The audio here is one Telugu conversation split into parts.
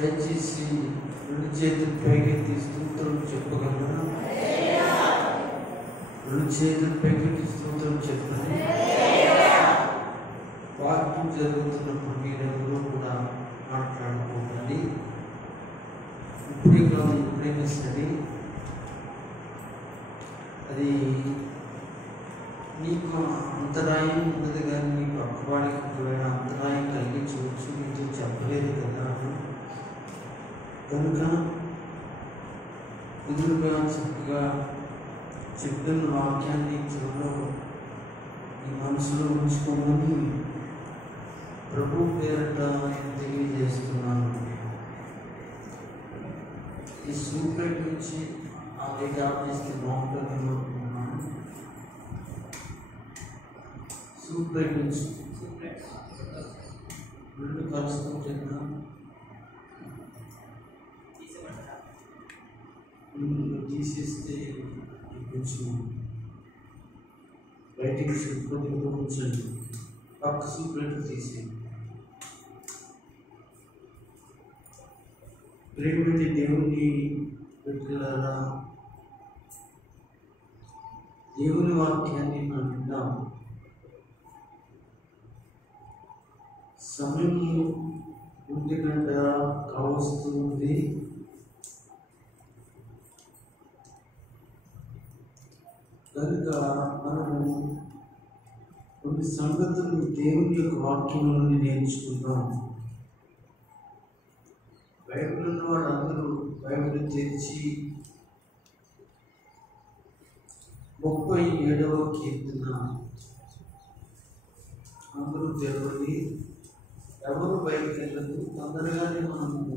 దయచేసి రెండు చేతులు పైకెత్తి స్తోత్రం చెప్పగలరా? రెండు చేతులు పైకెత్తి స్తోత్రం చెప్పండి. వాక్యం జరుగుతున్నప్పుడు మీరెవరూ కూడా మాట్లాడుకోకండి. ఇప్పుడైనా సరే అది నీకు అంతరాయం ఉన్నది, కానీ నీ పక్కవాడికి ఒకవేళ అంతరాయం కలిగించవచ్చు. నీతో చెప్పలేదు కదా, కనుక ఎదురుగా చక్కగా చెప్పిన వాక్యాన్ని చెవులో నీ మనసులో ఉంచుకోమని ప్రభు పేరట నేను తెలియజేస్తున్నాను. ఈ సూపరేట్ నుంచి ఆ చేస్తే బాగుంటుంది అనుకుంటున్నాను. సూపరేట్ నుంచి రెండు కలుసుకుంటే తీసేస్తే కొంచెం బయటికి కొద్దిగా ఉంచండి. పక్క సూపరేట్ తీసేయండి. ప్రేమటి దేవుని పెట్టారా, దేవుని వాక్యాన్ని మనం విందాం. సమయం 1 గంట కావస్తుంది. కనుక మనము కొన్ని సంగతులు దేవుని యొక్క వాక్యం నుండి నేర్చుకుందాం. బైబిల్ ఉన్న వాళ్ళందరూ బైబిల్ తెరిచి 37వ కీర్తన అందరూ తెరవండి. ఎవరు బయటకు వెళ్ళదు. తొందరగానే మనము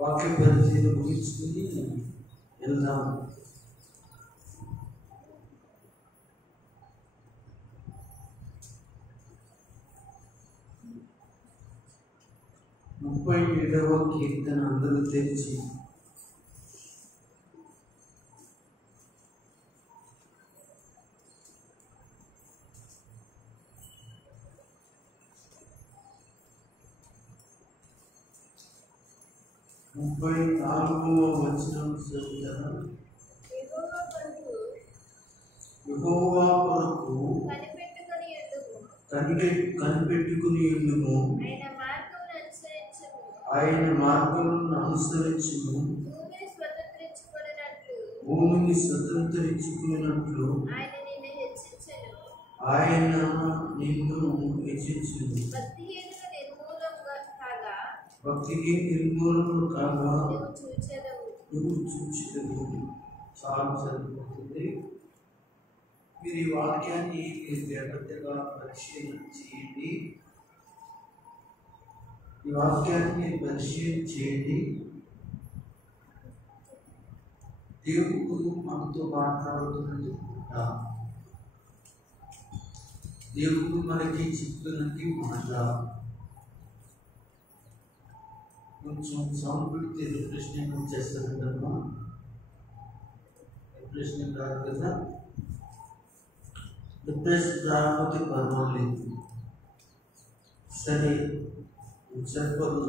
వాక్య పరిచయం ముగించుకుని వెళ్దాం. ముప్పై 37వ కీర్తన అందరూ తెరిచి ముప్పై 34వ వచనం చదువుతారా? యెహోవా కొరకు కనిపెట్టుకుని ఉండుము, ఆయన మార్గములను అనుసరించుము, భూమిని స్వతంత్రించుకున్నట్లు ఆయన నిన్ను హెచ్చించును. భక్తికి నిర్మూలము కాగా నువ్వు చూచెదవు. చాలా సరిపోతుంది. మీరు ఈ వాక్యాన్ని జాగ్రత్తగా పరిశీలన చేయండి. ఈ వాక్యాన్ని పరిశీలన చేయండి. దేవుడు మనతో మాట్లాడుతున్నది, దేవుడు మనకి చెప్తున్నది మాట. కొంచెం సౌండ్ పెడితే రిఫ్రెష్మెంట్ వచ్చేస్తుంది కదమ్మా. రిఫ్రెష్మెంట్ రాదు కదా. రిఫ్రెష్ రాకపోతే పర్వాలేదు, సరే సరిపోదు.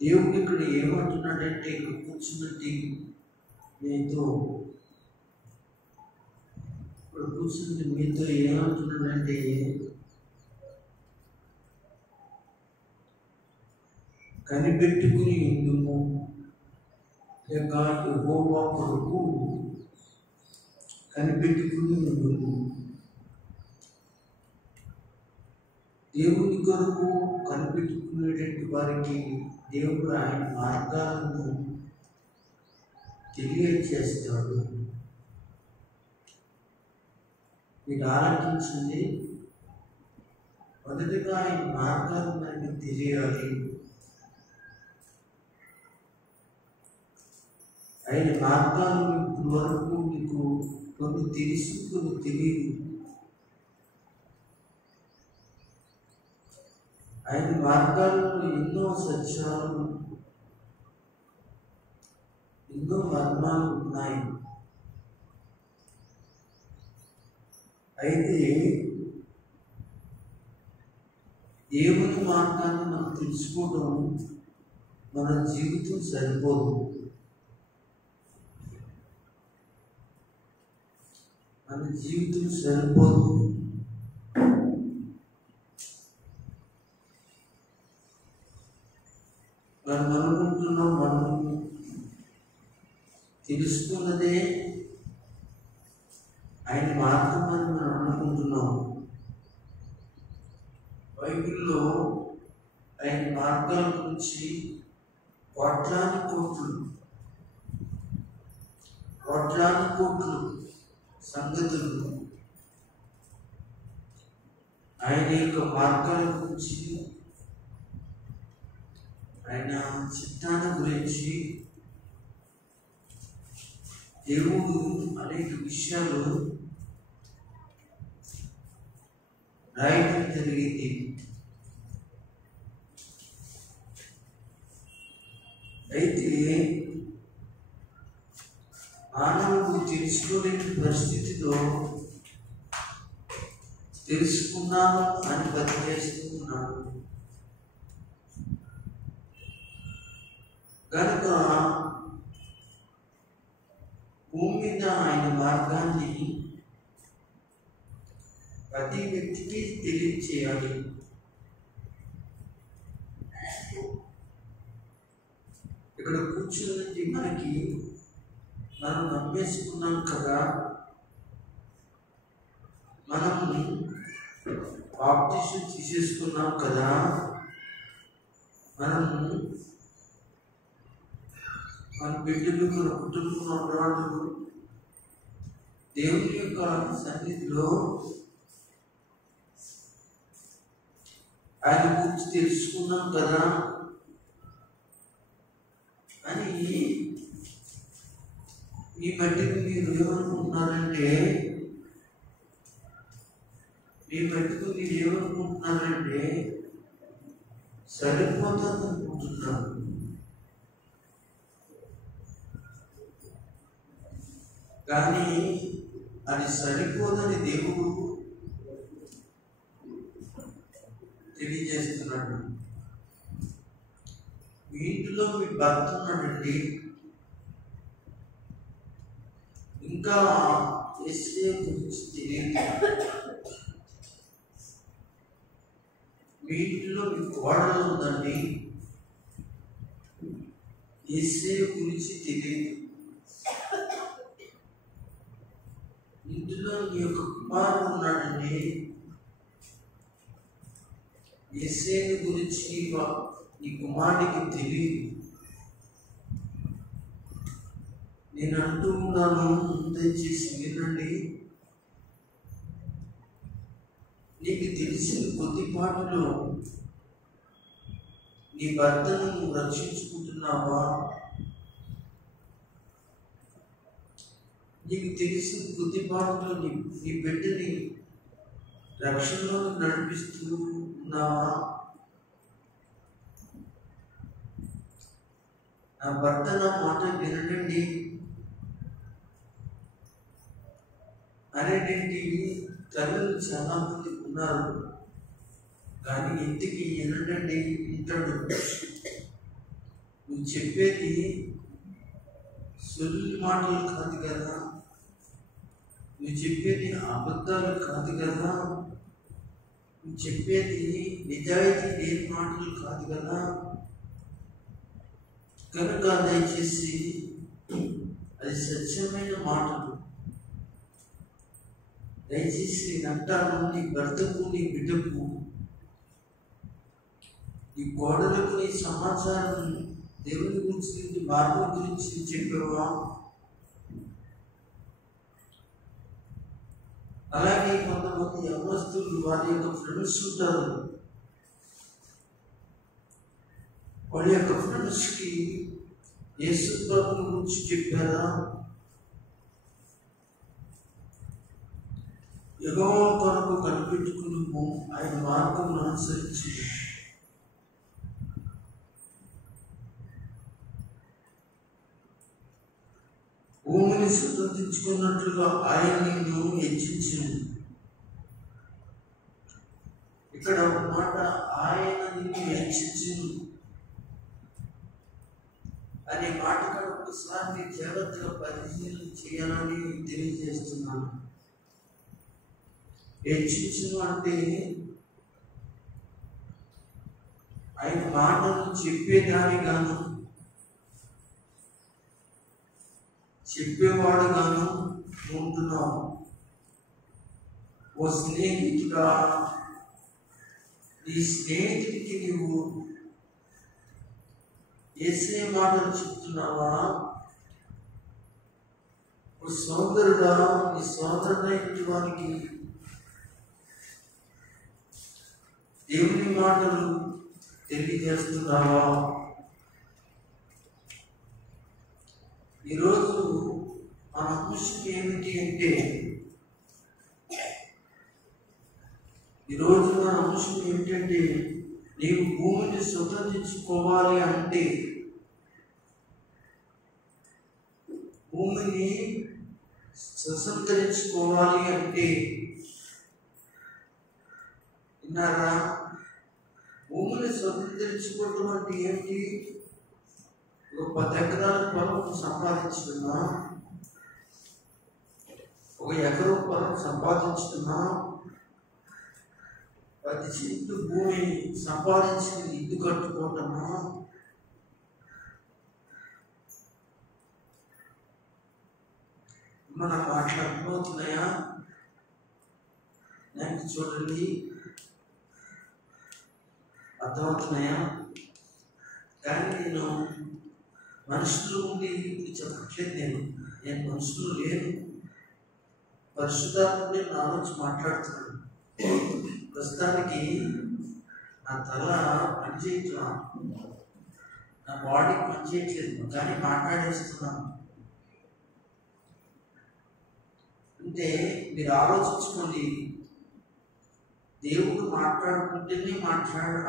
దేవుడు ఇక్కడ ఏమంటున్నాడంటే, ఇక్కడ కూర్చున్నట్టు మీతో ఏమంటున్నాడంటే, కనిపెట్టుకుని ఉండుము, లేక యెహోవా కొరకు కనిపెట్టుకుని ఉండుము. దేవుని కొరకు కనిపెట్టుకునేటువంటి వారికి దేవుడు ఆయన మార్గాలను తెలియచేస్తాడు. మీరు ఆలోచించండి. మొదటిగా ఆయన మార్గాలు మనకి తెలియాలి. ఆయన మార్గాలు ఇప్పుడు వరకు మీకు కొన్ని తెలుసు, కొన్ని తెలియదు. ఆయన మార్గాల్లో ఎన్నో సత్యాలు, ఎన్నో మర్మాలు ఉన్నాయి. అయితే దేవుని మార్గాన్ని మనం తెలుసుకోవడం మన జీవితం సరిపోదు. మన జీవితం సరిపోదు. మనం అనుకుంటున్నాం, మనం తెలుసుకున్నదే ఆయన మార్గం అని మనం అనుకుంటున్నాం. బైబిల్లో ఆయన మార్గాల గురించి కోట్లాది కోట్లు సంగతులు ఆయన యొక్క మార్గాల గురించి, ఆయన చిత్తాన్ని గురించి దేవుడు అనేక విషయాలు రాయడం జరిగింది. అయితే మానవుడు తెలుసుకోలేని పరిస్థితిలో తెలుసుకున్నాను అని బతికేస్తున్నాడు. కనుక భూమి మీద ఆయన మార్గాన్ని ప్రతి వ్యక్తికి తెలియచేయాలి. ఇక్కడ కూర్చున్నది మనకి మనం నమ్మేసుకున్నాం కదా, మనం బాప్టిజం తీసేసుకున్నాం కదా, మనం మన బిడ్డలు మన కుటుంబంలో ఉన్నవాళ్ళు దేవుని యొక్క సన్నిధిలో ఆయన గురించి తెలుసుకున్నాం కదా అని మీ మట్టికి మీరు ఏమనుకుంటున్నారంటే, సరిపోతుంది అనుకుంటున్నాను. కానీ అది సరిపోదని దేవుడు తెలియజేస్తున్నాడు. మీ ఇంట్లో మీ భర్త ఉన్నాడండి, ఇంకా యేసయ్య గురించి తెలియదు. మీ ఇంట్లో మీ కోడలు ఉందండి, యేసయ్య గురించి తెలియదు. ఇంట్లో నీ యొక్క కుమారుడు ఉన్నాడండి, యేసయ్య గురించి నీ కుమారుడికి తెలియదు. నేను అంటూ ఉన్నాను, దయచేసి వినండి. నీకు తెలిసిన కొద్దిపాటులో నీ భర్తను రక్షించుకుంటున్నావా? నీకు తెలిసిన కొద్దిపాటులో నీ బిడ్డని రక్షణలో నడిపిస్తూ ఉన్నావా? నా భర్త నా మాట వినడండి అనేటువంటి తల్లులు చాలా మంది ఉన్నారు. కానీ ఇంటికి వినడండి, వింటాడు. నువ్వు చెప్పేది సొల్లు మాటలు కాదు కదా, నువ్వు చెప్పేది అబద్ధాలు కాదు కదా, నువ్వు చెప్పేది నిజాయితీ లేని మాటలు కాదు కదా. కనుక దయచేసి అది సత్యమైన మాటలు. దయచేసి అంటాను, నీ భర్తకు, నీ బిడ్డకు, నీ కోడలకు నీ సమాచారం దేవుని గురించి, మార్గం గురించి చెప్పావా? అలాగే కొంతమంది యవ్వనస్తులు వారి యొక్క ఫ్రెండ్స్ ఉంటారు, వాళ్ళ యొక్క ఫ్రెండ్స్కి యేసు ప్రభువు గురించి చెప్పారా? యెహోవా కొరకు కనిపెట్టుకున్నాము, ఆయన మార్గం అనుసరించి భూమిని స్వతంత్రించుకున్నట్లుగా ఆయన నిన్ను హెచ్చించింది. ఇక్కడ ఒక మాట, ఆయన నిన్ను హెచ్చించును అనే మాట కూడా ఒకసారి జాగ్రత్తగా పరిశీలన చేయాలని తెలియజేస్తున్నాను. హెచ్చించును అంటే ఆయన మాటలు చెప్పేదాని గాను, చెప్పేవాడు గాను ఉంటున్నావు. ఓ స్నేహితుడా, నీ స్నేహితుడికి నీవు యేసే మాటలు చెప్తున్నావా? ఓ సోదరుడా, నీ సోదరుడైన వానికి దేవుని మాటలు తెలియజేస్తున్నావా? ఈరోజు మన అంశం ఏమిటి అంటే, ఈరోజు మన అంశం ఏమిటంటే, నీవు భూమిని స్వతంత్రించుకోవాలి అంటే, భూమిని స్వతంత్రించుకోవాలి అంటే విన్నారా? భూమిని స్వతంత్రించుకోవడం అంటే ఏంటి? ఒక 10 ఎకరాల పొలం సంపాదించుకున్నా, ఒక ఎకరం పొలం సంపాదించుకున్నా, 10 సెంట్లు భూమి సంపాదించుకుని ఇల్లు కట్టుకోవటమా? మన మాటలు అర్థమవుతున్నాయా? నాకు చూడండి, అర్థమవుతున్నాయా? కానీ నేను మనుషులు ఉండి ఇప్పుడు చెప్పట్లేదు. నేను మనుషులు లేను, పరిశుద్ధాత్ముడే నా నుంచి మాట్లాడుతున్నాను. ప్రస్తుతానికి నా తల పనిచేయట్లా, నా బాడీ పనిచేయట్లేదు, కానీ మాట్లాడేస్తున్నాను. అంటే మీరు ఆలోచించుకోండి, దేవుడు మాట్లాడుకుంటేనే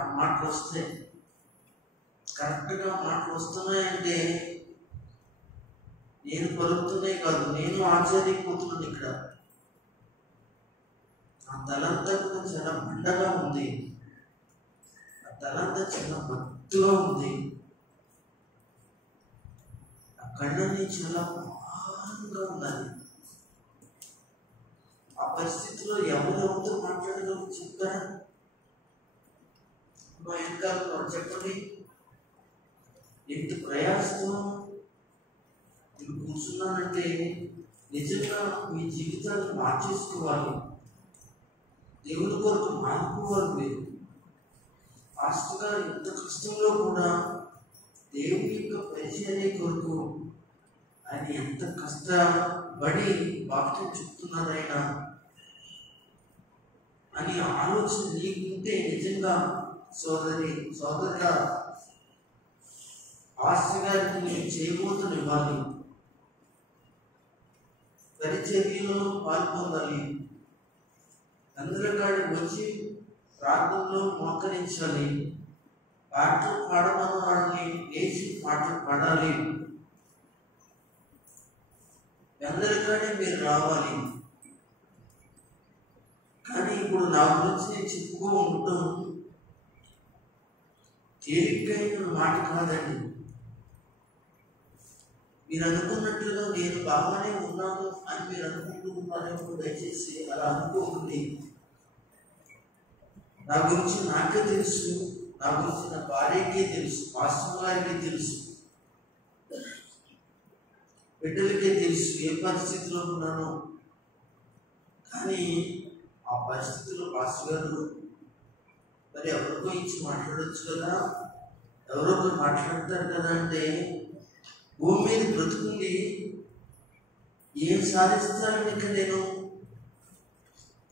ఆ మాటలు వస్తాయి. కరెక్ట్గా మాటలు వస్తున్నాయంటే నేను పలుకుతూనే కాదు, నేను ఆశ్చర్యపోతున్నాను. ఇక్కడ ఆ తలంతా కూడా చాలా బండగా ఉంది, ఆ తలంతా చాలా మత్తుగా ఉంది, ఆ కళ్ళని చాలా భారంగా ఉన్నది. ఆ పరిస్థితిలో ఎవరెవరితో మాట్లాడగలరు చెప్తారా? మా వెనకాల చెప్పండి. ఎంత ప్రయాసంతో మీరు కూర్చున్నానంటే నిజంగా మీ జీవితాన్ని మార్చేసుకోవాలి. దేవుని కొరకు మారిపోవాలి. మీరు ఫాస్ట్గా ఎంత కష్టంలో కూడా దేవుని యొక్క పరిచర్య కొరకు ఆయన ఎంత కష్టపడి వాక్యం చెప్తున్నారైనా అని ఆలోచన నీకుంటే నిజంగా సోదరుడా, పాస్టర్ గారికి నేను చేయబోతున్న ఇవ్వాలి, పరిచర్యలో పాల్పొందాలి, అందరి కాడికి వచ్చి ప్రార్థనలో మోకరించాలి, పాటలు పాడమన్న వాడిని లేచి పాటలు పాడాలి, అందరికాడే మీరు రావాలి. కానీ ఇప్పుడు నా గురించి నేను చెప్పుకో ఉంటాం తేలికైన మాట కాదండి. మీరు అనుకున్నట్లుగా నేను బాగానే ఉన్నాను అని మీరు అనుకుంటున్నారేమో. దయచేసి అలా అనుకోకండి. నా గురించి నాకే తెలుసు, నా గురించి నా భార్యకే తెలుసు, పాస్టర్ గారికి తెలుసు, బిడ్డలకే తెలుసు ఏ పరిస్థితిలో ఉన్నానో. కానీ ఆ పరిస్థితుల్లో పాస్టర్ గారు మరి ఎవరికో ఇచ్చి మాట్లాడవచ్చు కదా, ఎవరొకరు మాట్లాడతారు కదా అంటే, భూమి మీద బ్రతుకుంది ఏం సాధిస్తానని ఇక నేను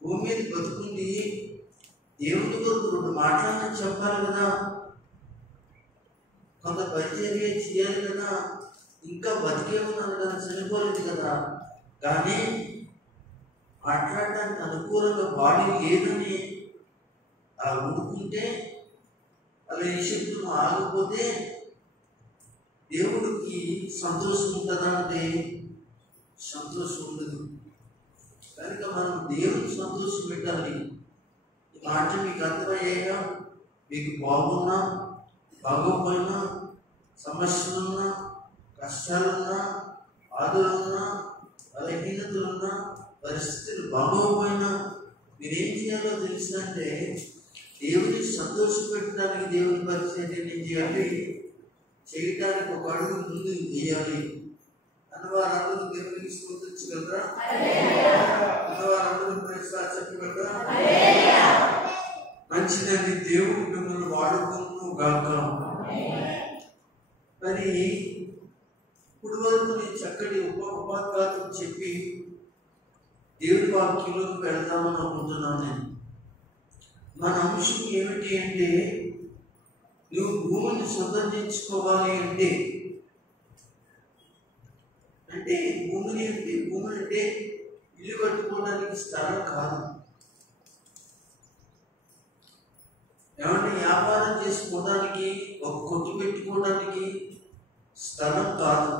భూమి మీద బ్రతుకుంది దేవుని కొరకు 2 మాటలని చెప్పాలి కదా, కొంత పరిచర్య చేయాలి కదా, ఇంకా బతికే ఉన్నాను కదా, చనిపోలేదు కదా. కానీ మాట్లాడడానికి అనుకూలంగా బాడీ లేదని అలా ఊరుకుంటే, అలా నిశ్శబ్దం ఆగిపోతే దేవుడికి సంతోషం ఉంటుందా అంటే సంతోషం ఉండదు. కనుక మనం దేవుడికి సంతోషం పెట్టాలి. మాట మీకు అర్థమయ్యాక మీకు బాగున్నా బాగోపోయినా సమస్యలున్నా కష్టాలున్నా బాధలున్నా బలహీనతలున్నా పరిస్థితులు బాగోపోయినా మీరేం చేయాలో తెలుసంటే దేవుని సంతోషపెట్టడానికి దేవుని పరిచయం ఏం చేయాలి, చేయటానికి ఒక అడుగు ముందు వేయాలి అన్నవారందరూ దేవునికి స్తుతించగలరా? అన్నవారందరూ ప్రశ్న చెప్పగలరా? మంచిదని దేవుడు మిమ్మల్ని వాడుకును గాక. మరి ఇప్పుడు వరకు నేను చక్కటి ఉపాధ్యాయులు చెప్పి దేవుడి వాక్యంలోకి వెళ్దామని అనుకుంటున్నాను. నేను మన అంశం ఏమిటి అంటే, నువ్వు భూమిని స్వతంత్రించుకోవాలి అంటే భూమి అంటే ఇల్లు కట్టుకోవడానికి స్థలం కాదు, ఏమంటే వ్యాపారం చేసుకోవడానికి ఒక కొట్టు పెట్టుకోవడానికి స్థలం కాదు,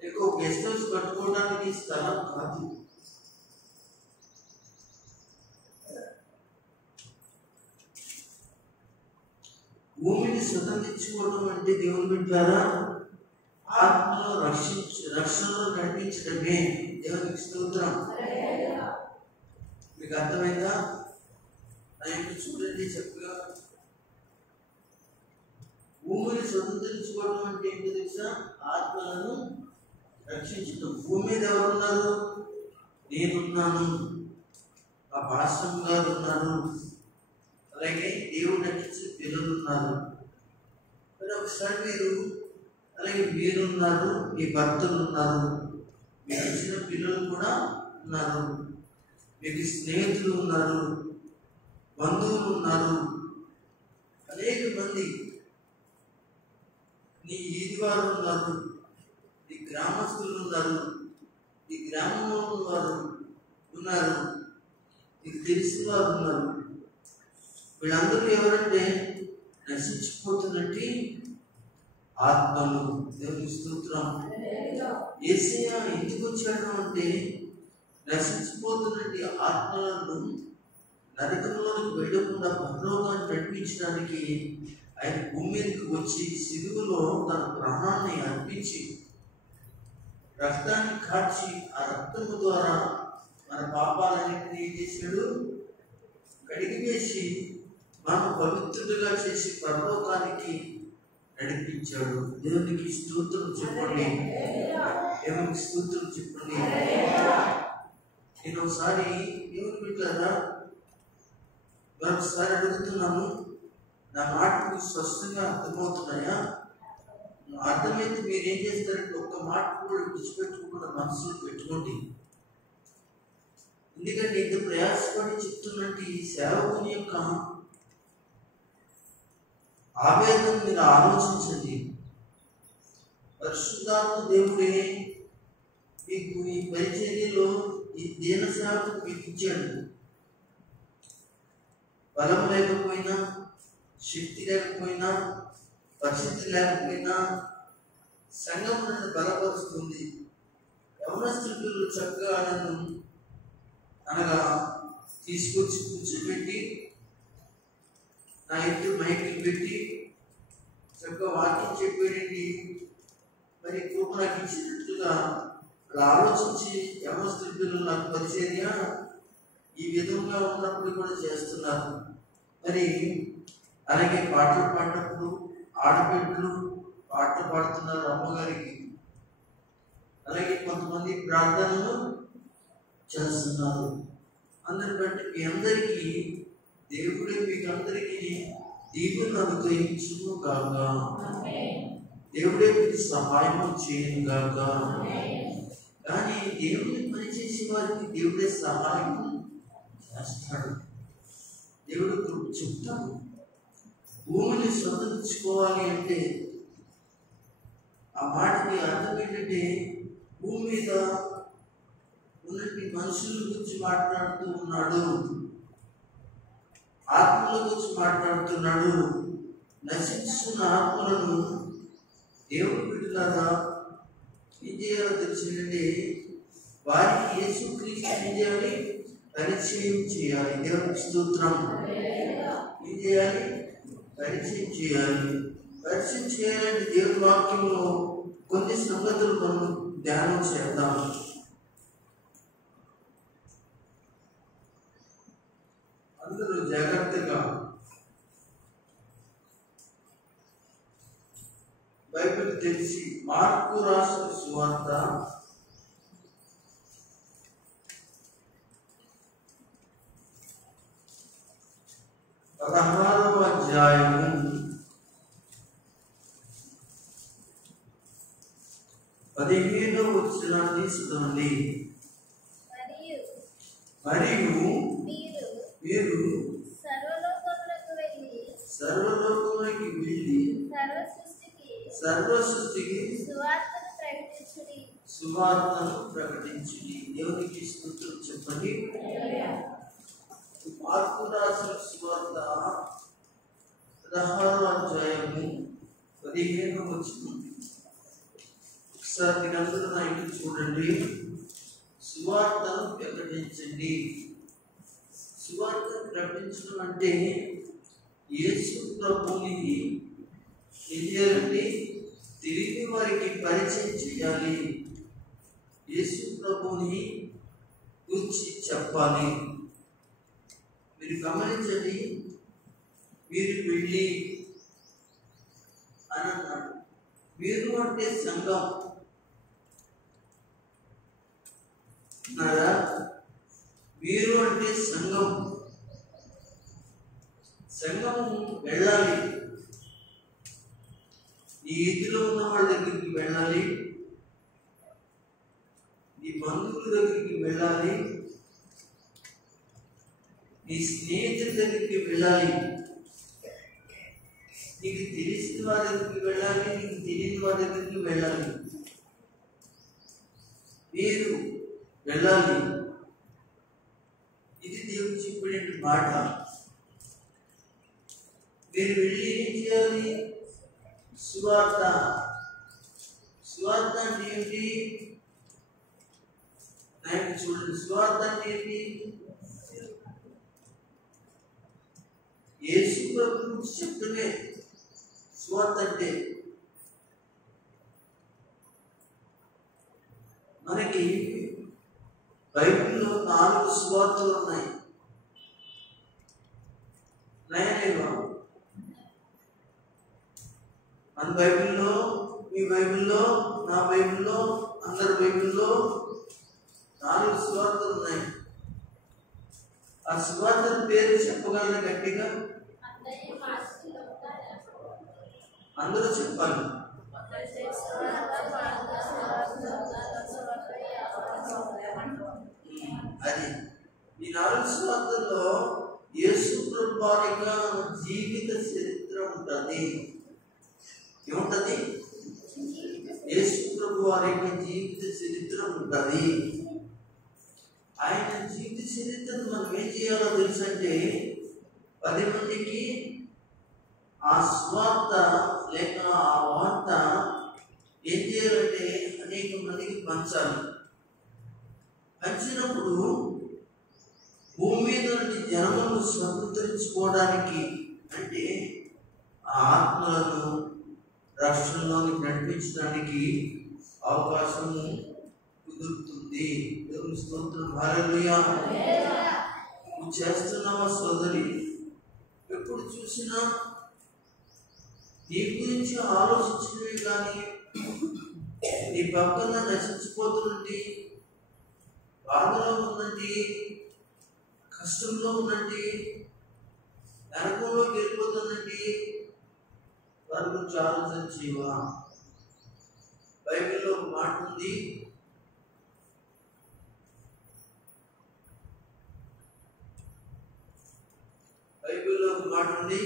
ఎక్కువ గెస్ట్ హౌస్ కట్టుకోవడానికి స్థలం కాదు. భూమిని స్వతంత్రించుకోవడం అంటే దేవుని బిడ్డలారా ఆత్మలో రక్షణలో నడిపించడమే. దేవునికి స్తోత్రం. మీకు అర్థమైందా? ఆయన చూడండి చక్కగా. భూమిని స్వతంత్రించుకోవడం అంటే ఏంటో తెలుసా? ఆత్మలను రక్షించడం. భూమి మీద ఎవరున్నారు? నేనున్నాను, ఆ భాష్యం గారు ఉన్నారు, అలాగే దేవుడు నటించిన పిల్లలు ఉన్నారు. మరి ఒకసారి అలాగే మీరున్నారు, మీ భర్తలు ఉన్నారు, మీకు ఇచ్చిన పిల్లలు కూడా ఉన్నారు, మీకు స్నేహితులు ఉన్నారు, బంధువులు ఉన్నారు, అనేక మంది నీ ఈది వారు ఉన్నారు, నీ గ్రామస్తులు ఉన్నారు, నీ గ్రామంలో వారు ఉన్నారు, నీకు తెలిసిన వారు ఉన్నారు. వీళ్ళందరూ ఎవరంటే నశించిపోతున్నట్టు ఆత్మలు. దేవుని స్తోత్రం. యేసయ్య ఎందుకు వచ్చాడు అంటే నశించిపోతున్నట్టు ఆత్మలను నరకంలోకి వెళ్ళకుండా పరలోకాన్ని నడిపించడానికి ఆయన భూమి మీదకి వచ్చి సిలువలో తన ప్రాణాన్ని అర్పించి రక్తాన్ని కాచి ఆ రక్తము ద్వారా మన పాపాలన్నింటినీ ఏం చేశాడు? కడిగివేసి మనం పవిత్రులుగా చేసి పరలోకానికి నడిపించాడు. దేవునికి స్తోత్రం చెప్పండి. దేవునికి స్తోత్రం చెప్పండి. నేను ఒకసారి దేవుని బిడ్డలారా మరొకసారి అడుగుతున్నాను, నా మాటకు స్పష్టంగా అర్థమవుతున్నాయా? అర్థమైతే మీరు ఏం చేస్తారంటే ఒక్క మాట కూడా విడిచిపెట్టుకోకుండా మనసులో పెట్టుకోండి. ఎందుకంటే ఇంత ప్రయాసపడి చెప్తున్నట్టు ఈ సేవకుని యొక్క ఆవేదన మీరు ఆలోచించండి. పరిశుద్ధాత్మ దేవుడే మీకు ఈ పరిచర్యలో ఈ దీన సేవకు మీకు ఇచ్చాడు. బలం లేకపోయినా, శక్తి లేకపోయినా, పరిస్థితి లేకపోయినా సంఘం నన్ను బలపరుస్తుంది. యవనస్తులు చక్కగా నన్ను అనగా తీసుకొచ్చి కూర్చోబెట్టి నా ఎత్తు మైకి పెట్టి చక్కగా వాక్యం చెప్పేయండి. మరి కృప నాకు ఇచ్చినట్లుగా అలా ఆలోచించి యవనస్తులు నాకు పరిచర్య ఈ విధంగా ఉన్నప్పుడు కూడా చేస్తున్నారు. మరి అలాగే పాటలు పాడినప్పుడు ఆడబిడ్డలు పాటలు పాడుతున్నారు అమ్మగారికి. అలాగే కొంతమంది ప్రార్థనలు చేస్తున్నారు. అందరి బట్టి మీ అందరికీ దేవుడే మీకు అందరికీ దీవులను అనుగ్రహించును గాక. దేవుడే మీకు సహాయం చేయను గాక. కానీ దేవుని పనిచేసే వారికి దేవుడే సహాయం చేస్తాడు. దేవుడు కృప చెప్తాడు. భూమిని స్వతంత్రించుకోవాలి అంటే ఆ మాటకి అర్థం ఏంటంటే భూమి మీద ఉన్నటువంటి మనుషుల గురించి మాట్లాడుతూ ఉన్నాడు, ఆత్మల గురించి మాట్లాడుతున్నాడు. నశిస్తున్న ఆత్మలను దేవుడు బిడ్డలారా ఏం చేయాలో తెలిసిందంటే వారికి యేసుక్రీస్తు ఏం చేయాలి? పరిచయం చేయాలి. దేవునికి స్తోత్రం. ఏం చేయాలి? పరిచయం చేయాలి. పరిచయం చేయాలంటే దేవుని వాక్యంలో కొన్ని సంగతులు మనం ధ్యానం చేద్దాం. అందరూ జాగ్రత్తగా బైబిల్ తెలిసి మార్కు రాసిన సువార్త 16వ అధ్యాయము 15వ వచనాన్ని చదవండి. మరియు మీరు సర్వలోకములకు వెళ్ళి సర్వ సృష్టికి సువార్తను ప్రకటించుడి. దేవునికి స్తుతులు చెప్పండి. మార్కు రాసిన సువార్త 16వ అధ్యాయము 15వ వచనం. ఒకసారి మీరందరూ నా ఇంటి చూడండి. సువార్తను ప్రకటించండి. సువార్తను ప్రకటించడం అంటే యేసు ప్రభువుని ఏం చేయాలండి? తిరిగి వారికి పరిచయం చేయాలి. యేసు ప్రభువుని గురించి చెప్పాలి. మీరు గమనించండి. మీరు వెళ్ళి అని అన్నాడు. మీరు అంటే సంఘం అన్నారా? మీరు అంటే సంఘం. సంఘం వెళ్ళాలి. నీ ఇంటిలో ఉన్న వాళ్ళ దగ్గరికి వెళ్ళాలి. నీ బంధువుల దగ్గరికి వెళ్ళాలి. నీ స్నేహితుల దగ్గరికి వెళ్ళాలి. నీకు తెలిసిన వారి దగ్గరికి వెళ్ళాలి. నీకు తెలియని వారి దగ్గరికి వెళ్ళాలి. మీరు వెళ్ళాలి. ఇది దేవుడు చెప్పిన మాట. మీరు వెళ్ళి ఏం చేయాలి? సువార్త. సువార్త అంటే ఏంటి? ఆయన చూడండి. సువార్త అంటే ఏంటి? యేసు ప్రభు గురించి చెప్తూనే సువార్త అంటే. మనకి బైబిల్లో 4 సువార్తలు ఉన్నాయి. నయనేవా మన బైబిల్లో, మీ బైబిల్లో, నా బైబిల్లో, అందరి బైబిల్లో 4 సువార్తలు ఉన్నాయి. ఆ సువార్తల పేరు చెప్పగలరా గట్టిగా? అందరూ చెప్పాలి. అది ఈ 4 సువార్తల్లో యేసు ప్రభు వారి జీవిత చరిత్ర ఉంటుంది. ఏముంటది? యేసు ప్రభు వారి జీవిత చరిత్ర ఉంటుంది. ఆయన జీవిత చరిత్రను మనం ఏం చేయాలో తెలుసంటే 10 మందికి ఆ స్వార్త లేక ఆ వార్త ఏం చేయాలంటే అనేక మందికి పంచాలి. పంచినప్పుడు భూమి మీద నుండి జనములను స్వతంత్రించుకోవడానికి, అంటే ఆ ఆత్మలను రాష్ట్రంలోకి నడిపించడానికి అవకాశము కుదురుతుంది. దేవుని స్తోత్రం. హల్లెలూయా. నువ్వు చేస్తున్నావా సోదరి? ఎప్పుడు చూసినా నీ గురించి ఆలోచించినవి కానీ, నీ పక్కన నశించిపోతున్నది, బాధలో ఉన్నది, కష్టంలో ఉన్నది, నరకంలోకి వెళ్ళిపోతున్నది, వారి గురించి ఆలోచన చేయవా? బైబిల్లో ఒక మాట ఉంది. బైబిల్లో ఒక మాట ఉంది.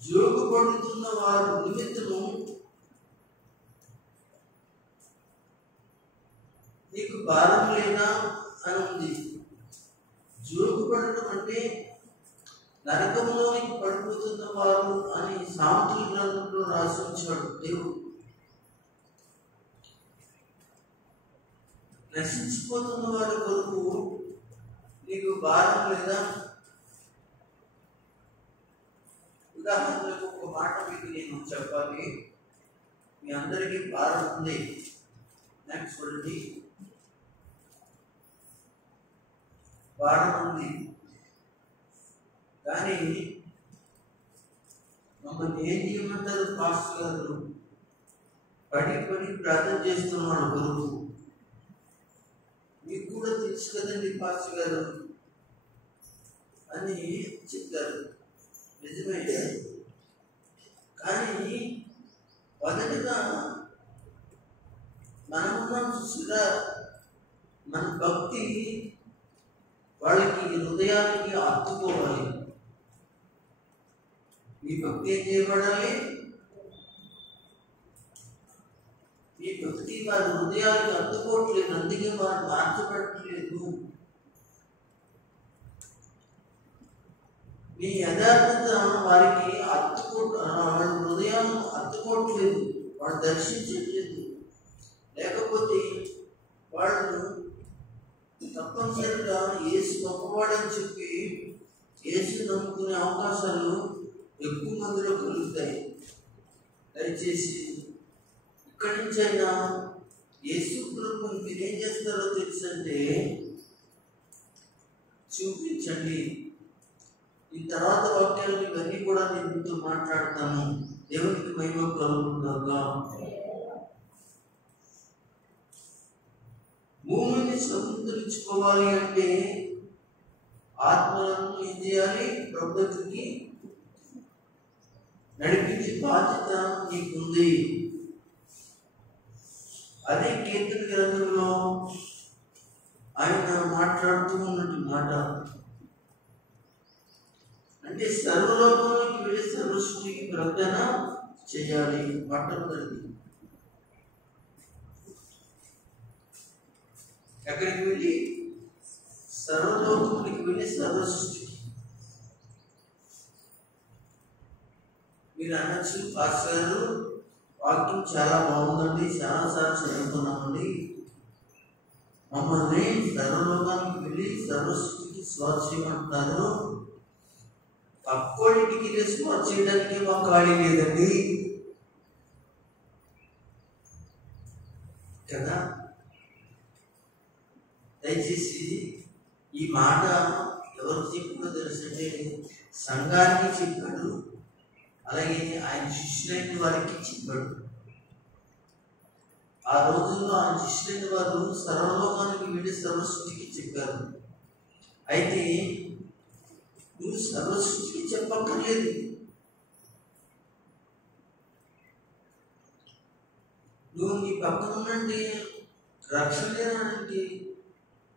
జోగు పడుతున్న వారు నిమిత్తము నీకు భారం లేదా అని ఉంది. జోగు పడటం అంటే నరకంలోనికి పడిపోతున్న వారు అని సామెతల గ్రంథంలో రాసి ఉంచాడు దేవుడు. నశించిపోతున్న వారి కొరకు నీకు భారం లేదా? ఉదాహరణకు ఒక మాట మీకు నేను చెప్పాలి. మీ అందరికీ భారం ఉంది. నాకు చూడండి, భారం ఉంది. కానీ మమ్మల్ని ఏం చేయమంటారు పాస్టర్ గారు? పడి ప్రార్థన చేస్తున్నాడు కొరకు. మీకు కూడా తెలుసు కదండి పాస్టర్ గారు అని చెప్తారు. నిజమే. కానీ మొదటిగా మనమున్నాం చూసిగా, మన భక్తి వాళ్ళకి హృదయానికి అత్తుకోవాలి. మీ భక్తి ఏం చేయబడాలి? మీ భక్తి వారి హృదయానికి అత్తుకోవట్లేదు, అందుకే వారు మార్చబడట్లేదు. మీ యథార్థత వారికి వాళ్ళ హృదయాలను అత్తుకోవట్లేదు, వాళ్ళు దర్శించట్లేదు. లేకపోతే వాళ్ళు తప్పనిసరిగా యేసు గొప్పవాడని చెప్పి యేసు నమ్ముకునే అవకాశాలు ఎక్కువ మందిలో కలుగుతాయి. దయచేసి ఇక్కడి నుంచి అయినా యేసు ప్రభువుని మీరేం చేస్తారో తెలుసంటే చూపించండి. ఈ తర్వాత వాక్యాలు ఇవన్నీ కూడా నేను మీతో మాట్లాడతాను. దేవునికి మహిమ కలుగుతుందా. భూమిని సమృద్ధించుకోవాలి అంటే ఆత్మలను ఏం చేయాలి? ప్రభుత్వకి నడిపించే బాధ్యత నీకుంది. అదే కీర్తన గ్రంథంలో ఆయన మాట్లాడుతూ ఉన్నట్టు మాట అంటే సర్వలోకానికి వెళ్ళి సర్వసృష్టికి ప్రకటన చేయాలి. మొట్టమొదటిది ఎక్కడికి వెళ్ళి? సర్వలోకానికి వెళ్ళి సర్వసృష్టికి. మీరు అనొచ్చు పాస్టర్ గారు వాక్యం చాలా బాగుందండి, చాలాసార్లు చదువుతున్నామండి. మమ్మల్ని సర్వలోకానికి వెళ్ళి సర్వసృష్టికి స్వార్థ చేయమంటున్నారు. పక్కోడికి స్వార్థ చేయడానికి మాకు ఖాళీ లేదండి కదా. దయచేసి ఈ మాట ఎవరు చెప్పాడో తెలుసంటే సంఘానికి చెప్పాడు, అలాగే ఆయన శిష్యులైన వారికి చెప్పాడు. ఆ రోజుల్లో ఆయన శిష్యులైన వారు సర్వలోకానికి వెళ్ళి సర్వసృష్టికి చెప్పారు. అయితే నువ్వు సర్వసృష్టికి చెప్పక్కర్లేదు. నువ్వు నీ పక్కన ఉన్నండి రక్షణ లేనండి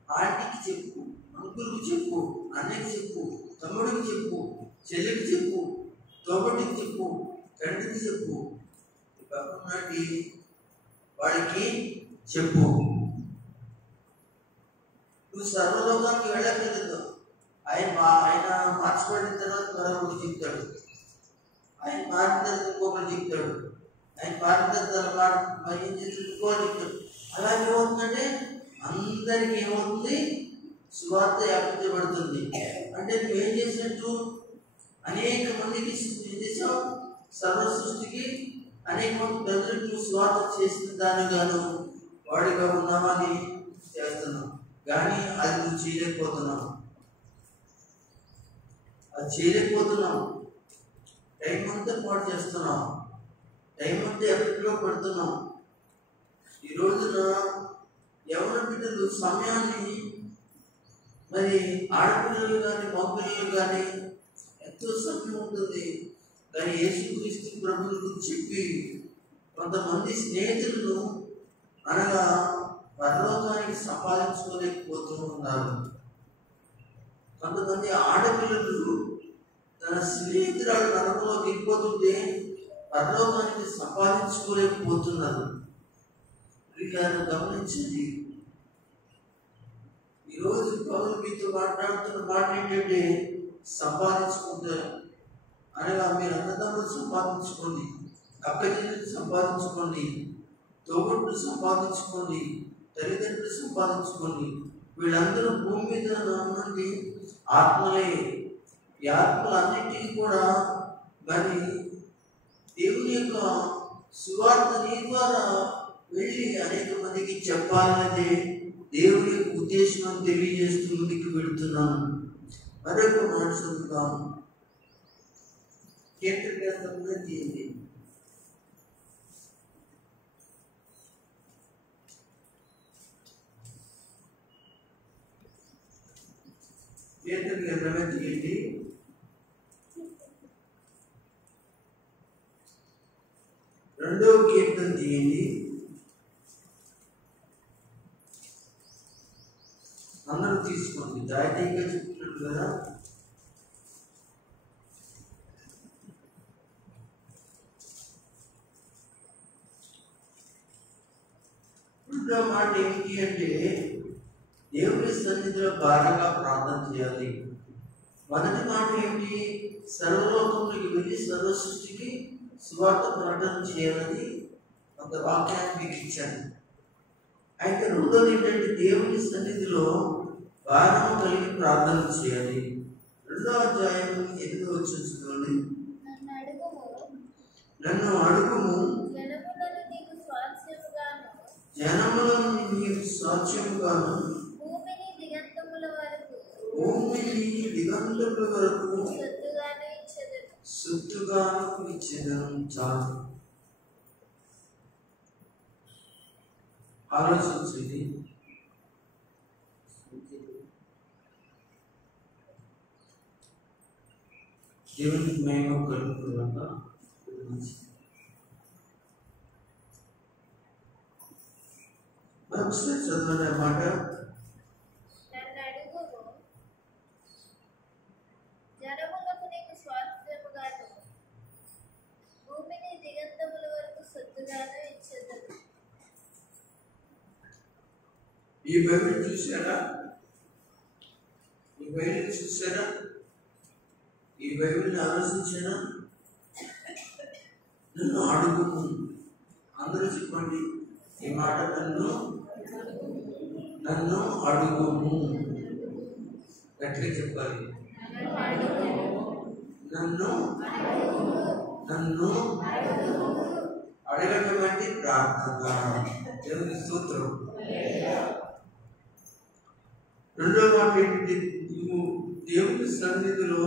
ఆంటీకి చెప్పు, అంకుల్కి చెప్పు, అన్నయ్యకి చెప్పు, తమ్ముడికి చెప్పు, చెల్లికి చెప్పు, తోబటికి చెప్పు, తండ్రికి చెప్పు. నీ పక్కన ఉన్నండి వాడికి చెప్పు. నువ్వు సర్వలోకానికి వెళ్ళక్కర్లేదు. ఆయన మార్చబడిన తర్వాత మరొకటి చెప్తాడు, ఆయన మారిన తర్వాత ఇంకొకటి చెప్తాడు, ఆయన మారిన తర్వాత ఏం చేస్తాడు ఇంకోటి చెప్తాడు. అలాగే ఏమవుతుందంటే అందరికి ఏమవుతుంది? సువార్త వ్యాపించబడుతుంది. అంటే నువ్వేం చేసినట్టు అనేక మందికి ఏం చేసావు? సర్వ సృష్టికి అనేక మంది ప్రజలకు నువ్వు సువార్త చేసిన దానిగాను వాడిగా ఉన్నామని చేస్తున్నావు. కానీ అది నువ్వు చేయలేకపోతున్నావు. అది చేయలేకపోతున్నావు. టైం అంతా పాటు చేస్తున్నావు. టైం అంతా ఎక్కడిలో పెడుతున్నావు. ఈ రోజున యవన బిడ్డలు సమయాన్ని, మరి ఆడపిల్లలు కానీ మగపిల్లలు కానీ ఎంతో సమయం ఉంటుంది. కానీ యేసుక్రీస్తు ప్రభువుని గురించి చెప్పి కొంతమంది స్నేహితులను అనగా పరలోకానికి సంపాదించుకోలేకపోతూ ఉన్నారు. కొంతమంది ఆడపిల్లలు తన స్నేహితురాలు నరకంలో దిగిపోతుంటే పరలోకానికి సంపాదించుకోలేకపోతున్నారు. వీళ్ళని గమనించింది. ఈరోజు పౌలు మీతో మాట్లాడుతున్న మాట ఏంటంటే సంపాదించుకుంటే అనగా మీరు అన్నదమ్ములు సంపాదించుకోండి, అక్కచెల్లెలు సంపాదించుకోండి, తోబుట్టులు సంపాదించుకోండి, తల్లిదండ్రులు సంపాదించుకొని వీళ్ళందరూ భూమి మీద నుండి ఆత్మలే. ఈ ఆత్మలన్నింటినీ కూడా మరి దేవుని యొక్క సువార్త నీ ద్వారా వెళ్ళి అనేక మందికి చెప్పాలన్నదే దేవుని యొక్క ఉద్దేశం తెలియజేస్తూ ముందుకు వెళుతున్నాను. మరొక మాట చదువుతాం. కీర్తన గ్రంథంలో తీయండి. కీర్తన గ్రంథమే తీయండి. 2వ కీర్తన తీయండి. అందరూ తీసుకోండి. జాతీయంగా చెప్తున్నాడు కదా. రెండో మాట ఏంటి అంటే దేవుని సన్నిధిలో బాగా ప్రార్థన చేయాలి. మొదటి మాట ఏమిటి? సర్వలోకంలోకి వెళ్ళి సర్వ సృష్టికి సువార్త ప్రకటన చేయాలని ఒక వాక్యాన్ని మీకు ఇచ్చాను. అయితే రెండోది ఏంటంటే దేవుని సన్నిధిలో భారము కలిగి ప్రార్థన చేయాలి. 2వ అధ్యాయం 8వ వచనం చదవండి. నన్ను అడుగుము, జనములను నీకు స్వాస్థ్యముగాను, భూమిని దిగంతముల వరకు సొత్తుగాను ఇచ్చెదను. చాలు ఆలోచించండి. దేవునికి మహిమ కలుగుతున్న మరొకసారి చదవండి అన్నమాట. ఈ బైబిల్ చూసారా? ఈ బైబిల్ చూసారా? ఈ బైబిల్ని ఆలోచించారా? నన్ను అడుగుము. అందరూ చెప్పండి ఈ మాట. నన్ను అడుగుము. గట్టిగా చెప్పాలి. నన్ను అడగటం అంటే ప్రార్థన. దేవుని స్తోత్రం. రెండో మాట ఏంటి? నువ్వు దేవుని సన్నిధిలో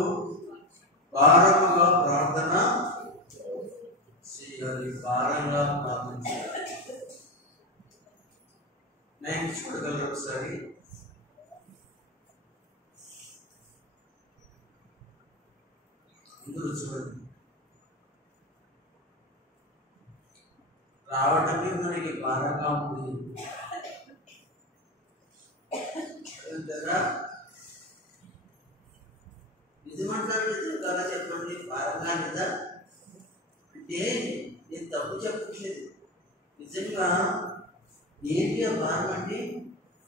భారముగా ప్రార్థన చేయాలి. భారంగా ప్రార్థన చేయాలి. నేను చూడగలరు ఒకసారి. అందరూ చూడండి. రావటమే మనకి భారంగా ఉంది కదా. నిజమంటారు కదా? చెప్పండి. భారంగా లేదా అంటే నేను తప్పు చెప్పట్లేదు. నిజంగా ఏంటి ఆ భారం అంటే?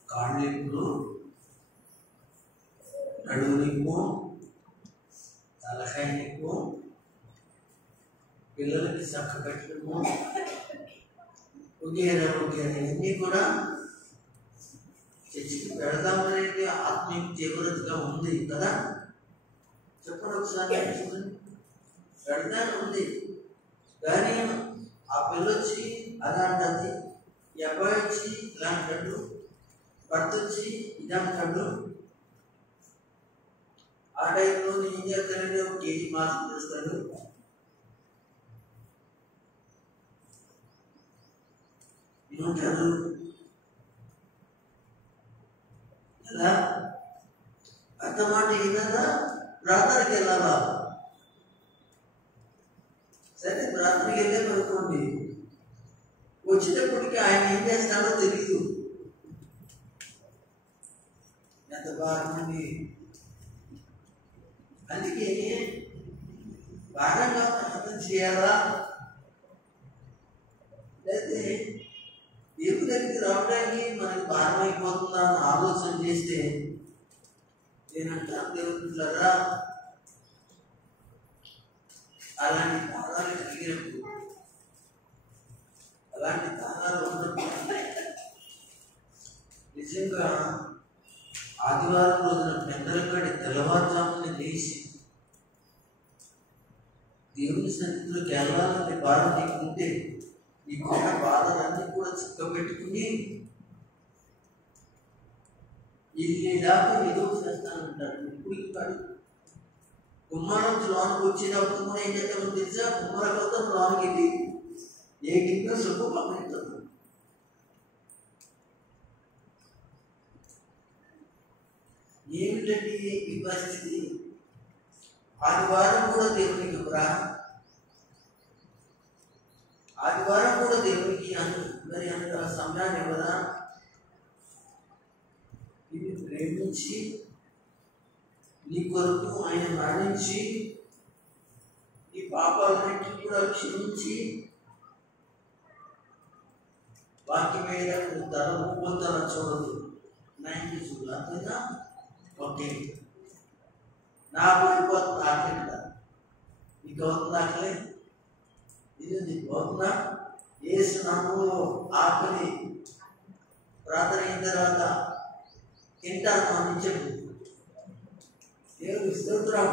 కాళ్ళు ఎక్కువ, నడువులు ఎక్కువ, తలకాయ ఎక్కువ, పిల్లలకి చక్క పెట్టడము, ఇవన్నీ కూడా చర్చికి పెడదామనేది ఆత్మీయ తీవ్రతగా ఉంది కదా. చెప్పండి ఒకసారి. పెడదాని ఉంది కానీ ఆ పిల్లొచ్చి అలాంటి, ఈ అబ్బాయి వచ్చి ఇలాంటాడు, భర్త వచ్చి ఇదంటాడు. ఆ టైంలో ఏం చేస్తాడంటే 1 కేజీ మాసం చేస్తాడు. ఏమంటారు కదా? అంత మాట ఏదన్నా ప్రార్థనకి వెళ్ళాలా? సరే ప్రార్థనకి వెళ్ళామనుకోండి, వచ్చేటప్పటికి ఆయన ఏం చేస్తాడో తెలియదు. ఎంత బాగుంది. అందుకే భారంగా ప్రార్థన చేయాలా లేకపోతే దేవుని దగ్గరికి రావడానికి మనకి భారం అయిపోతుందా అని ఆలోచన చేస్తే నేనంటాను, దేవుడులారా అలాంటి దానాలు కలిగినప్పుడు, అలాంటి దానాలు ఉన్నప్పుడు నిజంగా ఆదివారం రోజున పెందలకడి తెల్లవారుజామున లేచి దేవుని సన్నిధిలోకి వెళ్ళాలని భారం నీకుంటే నీకున్న బాధలన్నీ కూడా చిక్కబెట్టుకుని ఇది దాకా ఏదో చేస్తానంటారు. ఇప్పుడు కాదు, కుమ్మరం లోనికి వచ్చినప్పుడు కూడా ఏం చేస్తామో తెలుసా? కుమ్మర కొత్త లోనికి వెళ్ళి ఏ కింద సొప్పు పంపిస్తాను. ఏమిటండి ఈ పరిస్థితి? ఆదివారం కూడా దేవునికి ఆదివారం కూడా దేవునికి మరి అంత సమయాన్ని ఇవ్వరా? ఇది ప్రేమించి నీ కొరకు ఆయన మరణించి నీ పాపాలన్నింటినీ కూడా క్షమించి వాటి మీద తల ఊపుతల చూడదు, నైన్కి చూడు. అంతేనా? ఓకే, నాకు అయిపోతుంది ఆకలి కదా, నీకు అవుతుంది ఆకలి? ఇది నీకు అవుతుందా? యేసు నామములో ఆకలి ప్రార్థన అయిన తర్వాత తింటాను అని చెప్పు. దేవుని స్తోత్రం.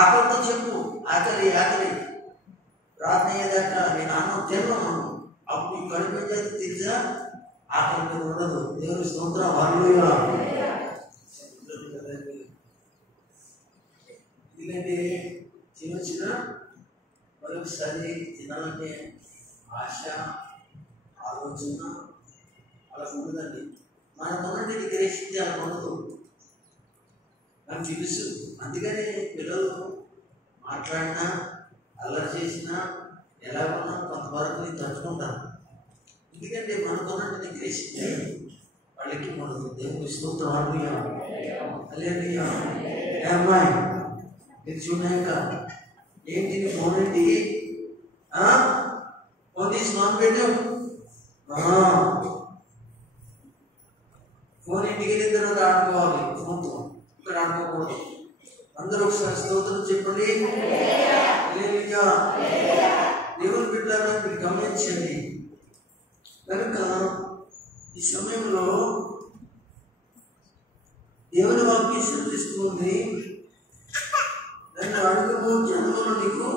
ఆకలితో చెప్పు, ఆకలి ఆకలి. ప్రార్థన అయ్యేదాకా నేను అన్నం తిన్నాను, అప్పుడు ఈ కడుపు చేత తెలుసా? ఆకలి మీద ఉండదు. దేవుని స్తోత్రం. హల్లెలూయా. ఎందుకంటే తినొచ్చిన మరొకసారి తినాలంటే ఆశ ఆలోచన అలా ఉండదండి. మనకున్నది గ్రహించి అలా ఉండదు. నాకు తెలుసు. అందుకనే పిల్లలు మాట్లాడినా అల్లరి చేసినా ఎలా ఉన్నా కొంతవరకు నేను తట్టుకుంటాను. ఎందుకంటే మనకున్నది గ్రహించి వాళ్ళకి ఉండదు. దేవుని స్తోత్రం. హల్లెలూయా. హల్లెలూయా. అమ్మాయి మీరు చూడాక ఏంటి ఫోన్ ఏంటి? ఫోన్ తీసి ఫోన్ పెట్టు. ఫోన్ ఇంటికి వెళ్ళిన తర్వాత ఆడుకోవాలి. ఫోన్తో ఇక్కడ ఆడుకోకూడదు. అందరూ ఒకసారి స్తోత్రం చెప్పండి. హల్లెలూయా. దేవుని బిడ్డలారా మీరు గమనించండి. కనుక ఈ సమయంలో దేవుని వాక్యం శ్రద్ధిస్తుంది. నన్ను అడుగుము, జన్మను నీకు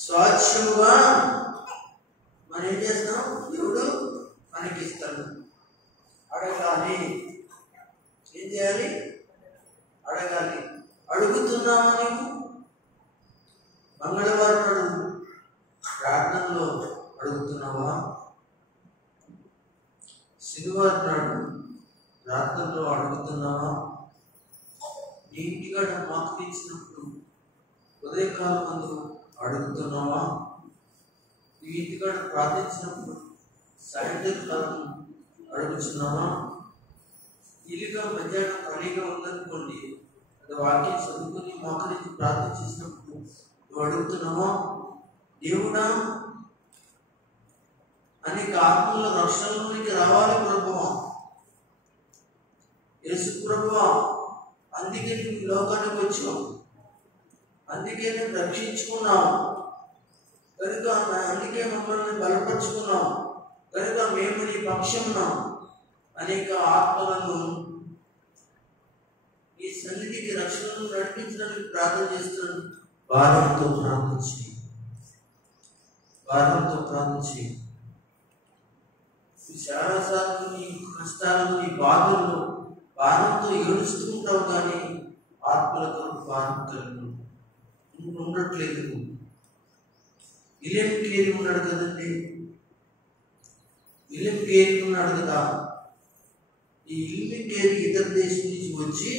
స్వాచ్ఛముగా మనం ఏం చేస్తాం? దేవుడు మనకి ఇస్తాడు. అడగాలి. ఏం చేయాలి? అడగాలి. అడుగుతున్నావా నీకు? మంగళవారం నాడు ప్రార్థనలో అడుగుతున్నావా? శనివారం నాడు ప్రార్థనలో అడుగుతున్నావా? నీ ఇంటికాడ మాకు ఇచ్చినప్పుడు ఉదయకాలం ముందు అడుగుతున్నావా? నీ ఇంటికాడ ప్రార్థించినప్పుడు సాయంత్రకాలం అడుగుతున్నావా? ఇల్లుగా మధ్యాహ్నం ఖాళీగా ఉందనుకోండి, అది వాక్యం చదువుకుని మోకరించి ప్రార్థన చేసినప్పుడు నువ్వు అడుగుతున్నావా? దేవుడా అనేక ఆత్మల రక్షణలోనికి రావాలి ప్రభువా, యేసు ప్రభువా, అందుకే నువ్వు లోకానికి వచ్చావు, అందుకే నేను రక్షించుకున్నావు కనుక, అందుకే మమ్మల్ని బలపరుచుకున్నావు కనుక మేము నీ పక్షమున్నాం. అనేక ఆత్మలను ఈ సన్నిధికి రక్షణను నడిపించడానికి ప్రార్థన చేస్తున్నాను. భారంతో ప్రార్థించి, భారంతో ప్రార్థించి. చాలాసార్లు నీ కష్టాలను, నీ బాధల్లో భారంతో ఏడుస్తూ ఉంటావు, కానీ ఆత్మల కొరకు భారం కలిగి ఉండట్లేదు. విలియం కేరీ ఉన్నాడు కదండి, విలియం కేరీ ఉన్నాడు కదా. ఈ విలియం కేరీ ఇతర దేశం నుంచి వచ్చి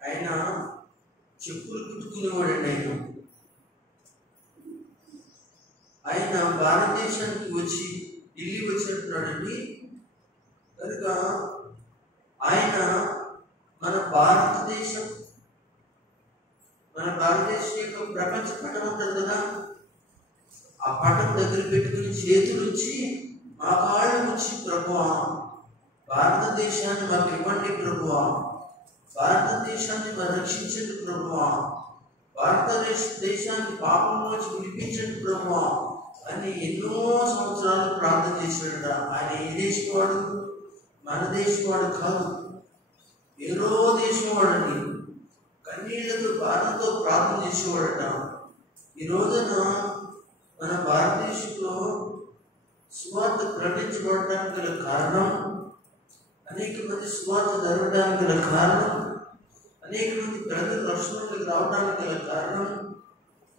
ఆయన చెప్పులు కుట్టుకునేవాడండి. ఆయన భారతదేశానికి వచ్చి ఢిల్లీ వచ్చినట్టున్నాడండి. కనుక ఆయన మన భారతదేశం యొక్క ప్రపంచ పటం ఉంటుంది కదా, ఆ పటం దగ్గర పెట్టుకుని చేతులుచ్చి మా కాళ్ళు వచ్చి ప్రభువా భారతదేశాన్ని మాకు ఇవ్వండి ప్రభువా, భారతదేశాన్ని మరి రక్షించండి ప్రభువా, భారతదేశాన్ని పాపం నుంచి విడిపించండి ప్రభువా అని ఎన్నో సంవత్సరాలు ప్రార్థన చేశాడు. ఆయన ఏ దేశం వాడు? మన దేశం వాడు కాదు, ఏదో దేశం వాడండి. కన్నీళ్లతో భారంతో ప్రార్థన చేసేవాడట. ఈ రోజున మన భారతదేశంలో సువార్త ప్రకటించబడడానికి గల కారణం, అనేక మంది సువార్త జరగడానికి గల కారణం, అనేక మంది ప్రజలు రక్షణలోకి రావడానికి గల కారణం,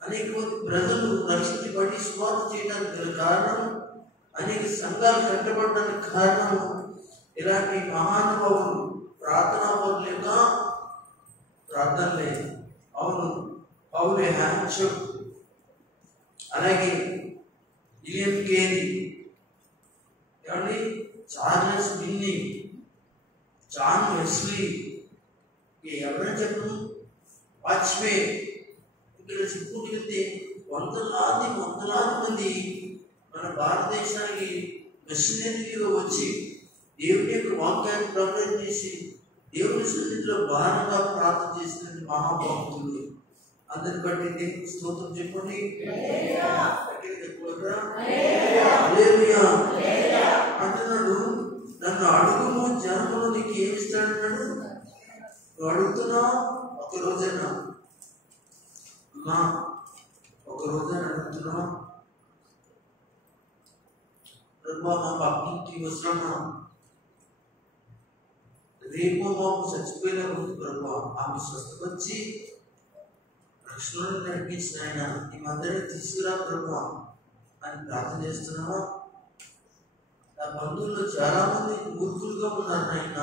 అనేక మంది ప్రజలు రక్షించబడి సువార్త చేయడానికి గల కారణం, అనేక సంఘాలు కట్టబడడానికి కారణం ఇలాంటి మహానుభావులు ప్రార్థనా పరులేక ప్రార్థన లేదు. అవును, పౌలే హ్యాండ్షప్, అలాగే విలియం కేరీ, ఏమండి చార్లెస్ విన్నీ, జాన్ వెస్లీ, ఎవరైనా చెప్పను, వాజ్పే, ఇక్కడ చెప్పుకుంటూ వెళ్తే వందలాది మంది మన భారతదేశానికి మిషనరీగా వచ్చి దేవుని యొక్క వాక్యాన్ని ప్రకటన చేసి దేవుని సన్నిధిలో భారంగా ప్రార్థన చేసిన మహాభక్తులు. అందరిని బట్టి దేవుని స్తోత్రం చెప్పండి. అంటున్నాడు, నన్ను అడుగుము జనములు నీకు ఏమిస్తాడన్నాడు. నువ్వు అడుగుతున్నావు, ఒక రోజైనా అడుగుతున్నావు, ప్రభా మాకు అభివృద్ధి అవసరమా, రేపు మాకు చచ్చిపోయిన ముందు ప్రభా ఆమె స్వస్థపరిచి రక్షణను నడిపించిన ఆయన ఈ మందిరాన్ని తీసుకురా ప్రభా అని ప్రార్థన చేస్తున్నావా? నా బంధువుల్లో చాలా మంది మూర్ఖులుగా ఉన్నారు నాయన,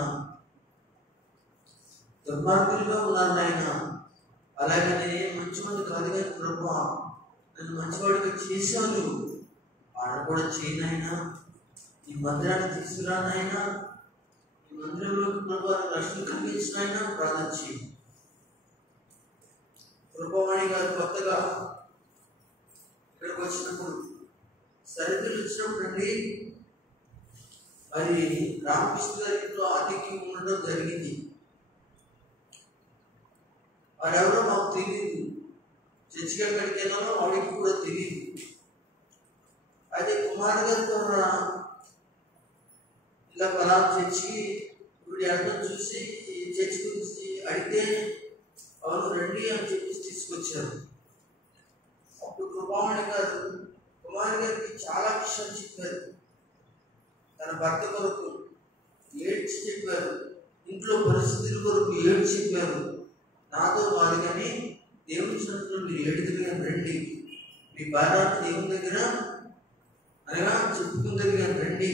దుర్మార్గులుగా ఉన్నారు నాయన. అలాగే నేను మంచివాడు కాదు కానీ ప్రభా నన్ను మంచివాడిగా చేశాను, ఆడ కూడా చేయనైనా ఈ మందిరాన్ని తీసుకురానైనా, ఈ మందిరంలోకి ప్రభా రక్షణ కలిగించిన అయినా ప్రార్థన చేయి. ప్రభావాణి గారు కొత్తగా ఇక్కడికి వచ్చినప్పుడు సరిహద్దులు వచ్చినప్పుడు అండి, మరి రామకృష్ణ గారిలో ఆధిక్యం ఉండడం జరిగింది. వారెవరో మాకు తెలియదు, చర్చికి ఎక్కడికి వెళ్ళాలో వాడికి కూడా తెలియదు. అయితే కుమార్ గారితో ఇలా పలానా చర్చి ఇప్పుడు అర్థం చూసి చర్చి గురించి అడిగితే అవును రండి అని చెప్పి తీసుకొచ్చారు. అప్పుడు కృపామణి గారు కుమార్ గారికి చాలా విషయాలు చెప్పారు. తన భర్త కొరకు ఏడ్చి చెప్పారు, ఇంట్లో పరిస్థితుల కొరకు ఏడ్చి చెప్పారు. నాతో కాదు కానీ దేవుని సన్నిధిలో మీరు ఏడుదురుగా రండి, మీ భారాన్ని దేవుని దగ్గర అనగా చెప్పుకుందరుగా రండి,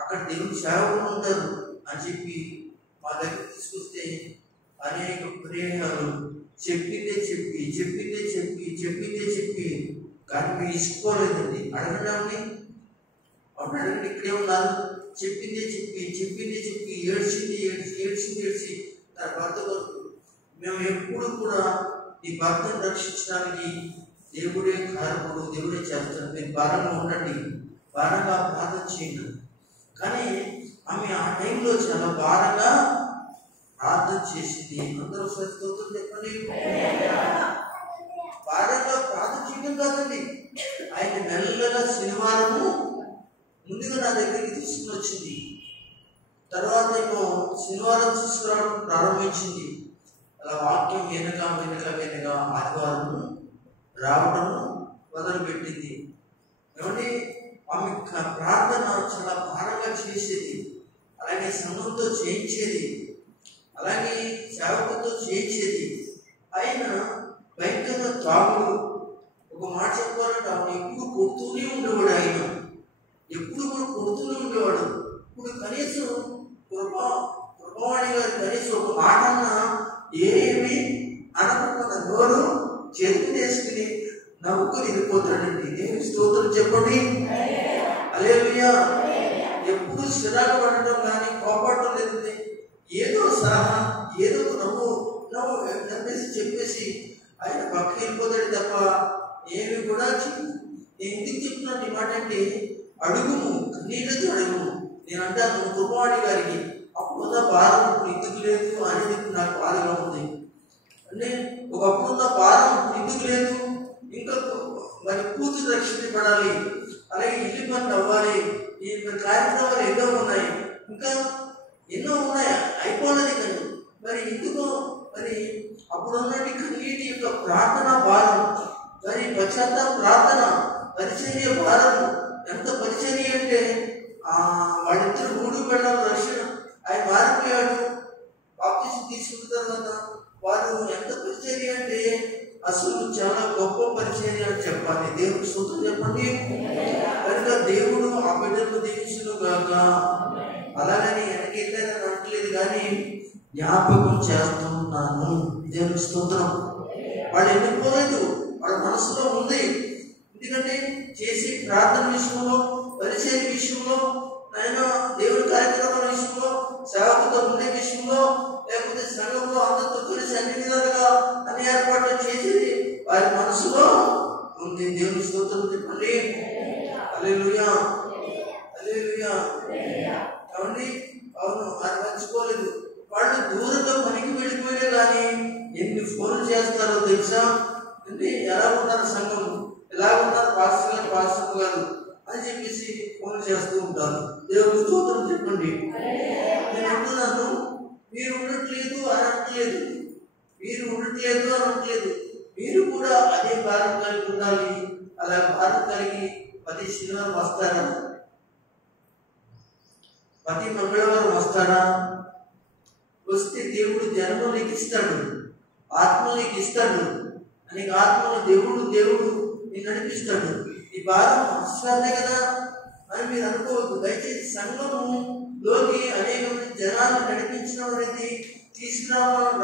అక్కడ దేవుని సేవకులు ఉంటారు అని చెప్పి మా దగ్గర తీసుకొస్తే అనేక ప్రేయాలు చెప్పిందే చెప్పి కానీ మీరు ఇసుకోలేదండి. అడగడాన్ని అప్పుడు అడగండి, ఇక్కడే ఉన్నారు. చెప్పిందే చెప్పి ఏడ్చి తన భర్త కొరకు మేము ఎప్పుడు కూడా ఈ భర్తను రక్షించడానికి దేవుడే కారకుడు, దేవుడే చేస్తాడు, మీరు భారంగా ఉండండి, భారంగా ప్రార్థన చేయండి. కానీ ఆమె ఆ టైంలో చాలా భారంగా ప్రార్థన చేసింది. అందరూ స్తోత్రం చెప్పండి. భారంగా ప్రార్థన చేయడం కాదండి, ఆయన మెల్లగా శనివారము ముందుగా నా దగ్గరికి తీసుకుని వచ్చింది. తర్వాత ఏమో శనివారం తీసుకురావడం ప్రారంభించింది. అలా వాక్యం వెనక ఆదివారం రావడం మొదలుపెట్టింది. ఏమంటే ఆమె ప్రార్థన చాలా భారంగా చేసేది, అలాగే సంఘంతో చేయించేది, అలాగే సేవకులతో చేయించేది. ఆయన భయంకరంగా తాగుడు, ఒక మాట చెప్పాలంటే ఆమె ఎప్పుడు కొడుతూనే ఉండేవాడు. ఆయన ఎప్పుడు కూడా కొడుతూనే ఉండేవాడు. ఇప్పుడు కనీసం కృపావాణి గారు కనీసం ఒక మాట అన్నా ఏమి అనకుండా నోరు చేతులు వేసుకుని నవ్వుకుని వెళ్ళిపోతాడండి. దేవుని స్తోత్రం చెప్పండి. హల్లెలూయా. ఎప్పుడు చిరాకు పడటం కానీ కోపడటం లేదండి. ఏదో సలహా, ఏదో నవ్వేసి చెప్పేసి ఆయన పక్కకి వెళ్ళిపోతాడు తప్ప ఏమి కూడా నేను ఎందుకు చెప్తున్నాను ఈ మాట అంటే, అడుగుము, కన్నీళ్ళతో అడుగుము. నేను అంటాను కృపావాణి గారికి అప్పుడున్న భారం ఇప్పుడు ఎందుకు లేదు అనేది నాకు బాధగా ఉంది. అంటే ఒకప్పుడున్న భారం ఇప్పుడు ఎందుకు లేదు, ఇంకా మరి కూతురు రక్షించబడాలి, అలాగే ఇల్లు పని అవ్వాలి, ఈ కార్యక్రమాలు ఎన్నో ఉన్నాయి. ఇంకా ఎన్నో ఉన్నాయి, అయిపోయినది కదా. మరి ఎందుకు మరి అప్పుడున్నటి కన్నీటి యొక్క ప్రార్థన భారం, మరి పశ్చాత్తాప ప్రార్థన, పరిచర్య భారం. ఎంత పరిచర్య అంటే వాళ్ళిద్దరు మూడు పెళ్ళాలి రక్షణ. ఆయన మారిపోయాడు, బాప్తిసం తీసుకున్న తర్వాత వారు ఎంత పరిచర్య అంటే అసలు చాలా గొప్ప పరిచర్య అని చెప్పాలి. దేవుడికి స్తోత్రం చెప్పండి. కనుక దేవుడు ఆ బిడ్డలకు దీవించును గాక. అలాగని వెనకెళ్ళని అనట్లేదు, కానీ జ్ఞాపకం చేస్తున్నాను. దేవుడికి స్తోత్రం. వాళ్ళు ఎన్నుకోలేదు, వాళ్ళ మనసులో ఉంది. ఎందుకంటే చేసే ప్రార్థన విషయంలో, పరిచర్య విషయంలో, ఆయన దేవుడి కార్యక్రమాల విషయంలో, సేవకుతో ఉండే విషయంలో, లేకపోతే సంఘంలో అందరితో కలిసి అన్ని విధాలుగా అన్ని ఏర్పాట్లు చేసేది వారి మనసులో ఉంది. దేవుని స్తోత్రం చెప్పండి. హల్లెలూయా, హల్లెలూయా. కాబట్టి అవును, అది మర్చిపోలేదు. వాళ్ళు దూరంగా పనికి వెళ్ళిపోయినా కానీ ఎన్ని ఫోన్లు చేస్తారో తెలుసా? అంటే ఎలా ఉన్నారు సంఘం, ఎలా ఉన్నారు పాస్టర్ గారు అని చెప్పేసి ఫోన్ చేస్తూ ఉంటారు. దేవుని స్తోత్రం చెప్పండి. నేను అంటున్నాను, మీరు ఉండట్లేదు అనట్లేదు, మీరు కూడా అదే భారం కలిగి ఉండాలి. అలా భారం కలిగి ప్రతి శనివారం వస్తారా? ప్రతి మంగళవారం వస్తారా? వస్తే దేవుడు జన్మ నీకు ఇస్తాడు, ఆత్మ నీకు ఇస్తాడు, అనేక ఆత్మను దేవుడు నేను నడిపిస్తాడు. ఈ భారం అశ్వాదే కదా అని మీరు అనుకోవద్దు. దయచేసి సంఘములోకి అనేక మంది జనాన్ని నడిపించడం అనేది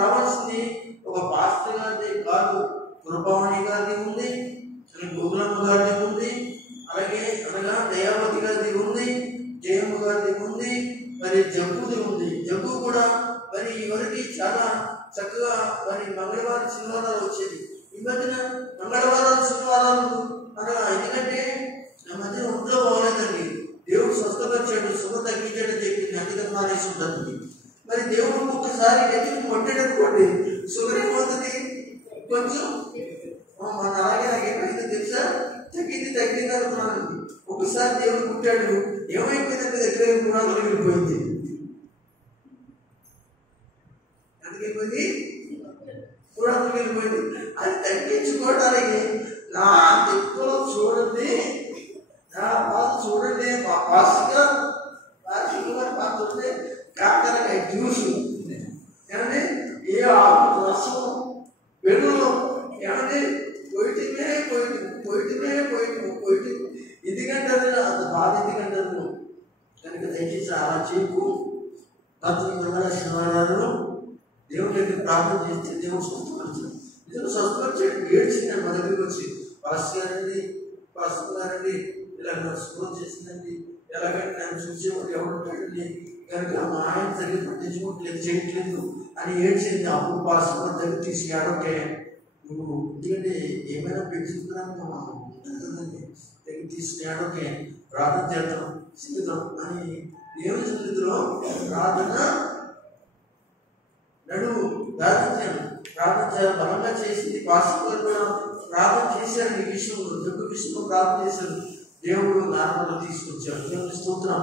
రావాల్సింది ఒక పాస్టర్ గారిది కాదు. కృపామణి గారిది ఉంది, గోగులమ్మ గారిది ఉంది, అనగా దయావతి గారిది ఉంది, జయమ్మ గారిది ఉంది, మరి జగ్గుది ఉంది. జగ్గు కూడా మరి ఎవరికి చాలా చక్కగా మరి మంగళవారం శనివారాలు వచ్చేది. ఈ మధ్యన మంగళవారాలు శనివారాలు అనగా ఎందుకంటే నా మధ్యన ఒంట్లో బాగోలేదండి, దేవుడు స్వస్థపరిచాడు, సుఖ తగ్గించాడని చెప్పింది, అందుకని మానేసి ఉంటుంది. మరి దేవుడు ఒక్కసారి గట్టిగా కొట్టాడనుకోండి, షుగర్ ఏమవుతుంది? కొంచెం మన అలాగే నాకు ఏమైందో తెలుసా, తగ్గింది అనుకున్నాను. ఒకసారి దేవుడు పుట్టాడు, ఏమైపోయిందంటే దగ్గర కూడా వెళ్ళిపోయింది. అందుకైపోయింది కూడా వెళ్ళిపోయింది. అది తగ్గించుకోవడానికి నా ఎక్కువలో చూడండి, నా బాధ చూడండి, మా పాస్గా చూడండి, కాకరకాయ జ్యూసు ఏమంటే ఏ ఆకు రసం వెలుగులో ఏమంటే పోయిటి ఎందుకంటారు అంత బాధ ఎందుకంటారు. కనుక దయచేసి అలా చేయకు. ప్రతి మంగళ శనివారాలు దేవుడి దగ్గర ప్రార్థన చేస్తే దేవుడు స్వస్థపరిచాడు. నిజంగా స్వస్థపరిచాడు. ఏడ్చింది మా దగ్గరికి వచ్చి, పాస్టర్ గారండి ఇలా స్కోర్ చేసిందండి, ఎలాగంటే నన్ను చూసేవాడు ఎవరుంటాడండి, కనుక మా ఆయన సరిగ్గా పట్టించుకోవట్లేదు, చేయట్లేదు అని ఏడ్చింది. అప్పుడు పాస్టర్ దగ్గర తీసుకెళ్ళకే నువ్వు ఎందుకంటే ఏమైనా పెంచుకున్నాను కదండి, దగ్గర తీసుకెళ్ళకే ప్రార్థన చేద్దాం సిద్ధం అని దేవుని సన్నిధిలో ప్రార్థన ప్రార్థన చేయాలి బలంగా చేసింది. పాస్టర్ గారు కూడా ప్రార్థన చేశారు. ఈ విషయంలో జగ్గు విషయంలో ప్రార్థన చేశారు. దేవుడు నార్మల్ తీసుకొచ్చాడు. దేవుని స్తోత్రం.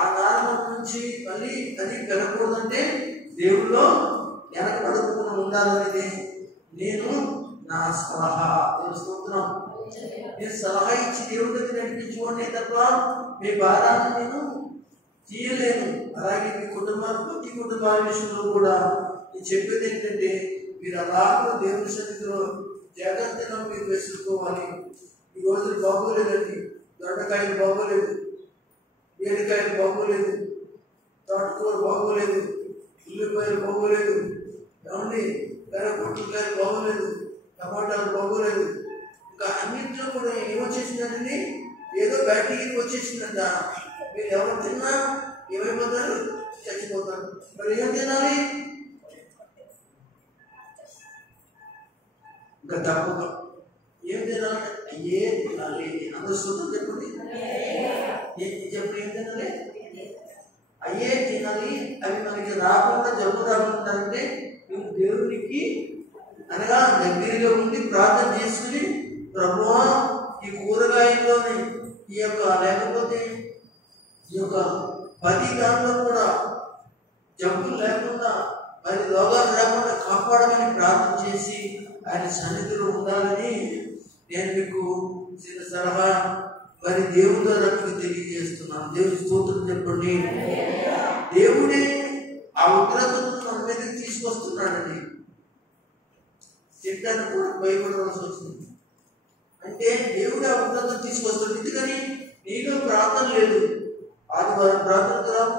ఆ నార్మల్ నుంచి మళ్ళీ అది పెరగకూడదంటే దేవుల్లో వెనకబడకుండా ఉండాలనేది నేను నా సలహా. దేవుని స్తోత్రం. నేను సలహా ఇచ్చి దేవుడి దగ్గర నడిపించుకోండి తప్ప మీ భారాన్ని నేను చేయలేను. అలాగే మీ ప్రతి కుటుంబాల విషయంలో కూడా నేను చెప్పేది ఏంటంటే మీరు అలాగే దేవుని సన్నిధిలో జాగ్రత్తగా మీరు వేసుకోవాలి. ఈ రోజులు బాగోలేదండి, దొండకాయలు బాగోలేదు, బీరకాయలు బాగోలేదు, తోటకూర బాగోలేదు, ఉల్లిపాయలు బాగోలేదు, ఏమండి పొట్టుకాయలు బాగోలేదు, టమాటాలు బాగోలేదు. ఇంకా అన్నింటిలో కూడా ఏమొచ్చేసిందండి, ఏదో బ్యాటరీ వచ్చేసిందంట. మీరు ఎవరు తిన్నా ఏమైపోతారు? చచ్చిపోతారు. మరి ఏం తినాలి? ఇంకా తప్పక ఏం తినాలి? అయ్యే తినాలి. అందరూ సూత్రం చెప్పండి. చెప్పండి, ఏం తినాలి? అయ్యే తినాలి. అవి మనకి రాకుండా జబ్బు రాకుండాలంటే నువ్వు దేవునికి అనగా దగ్గరగా ఉండి ప్రార్థన చేసుకుని, ప్రభువా ఈ కూరగాయల్లోని ఈ యొక్క లేకపోతే ఈ యొక్క 10 దాంట్లో కూడా జబ్బులు లేకుండా మరి రోగాలు రాకుండా కాపాడమని ప్రార్థన చేసి ఆయన సన్నిధిలో ఉండాలని నేను మీకు చిన్న సలహా మరి దేవుడి ద్వారా మీకు తెలియజేస్తున్నాను. దేవుడి స్తోత్రం చెప్పండి. దేవుడే ఆ ఉగ్రతను మన మీదకి తీసుకొస్తున్నాడండి. తింటాను కూడా భయపడవలసి వస్తుంది. అంటే దేవుడు ఆ ఉగ్రతను తీసుకొస్తాడు. ఎందుకని నీలో ప్రార్థన లేదు. ఆదివారం ప్రార్థనకు రావు,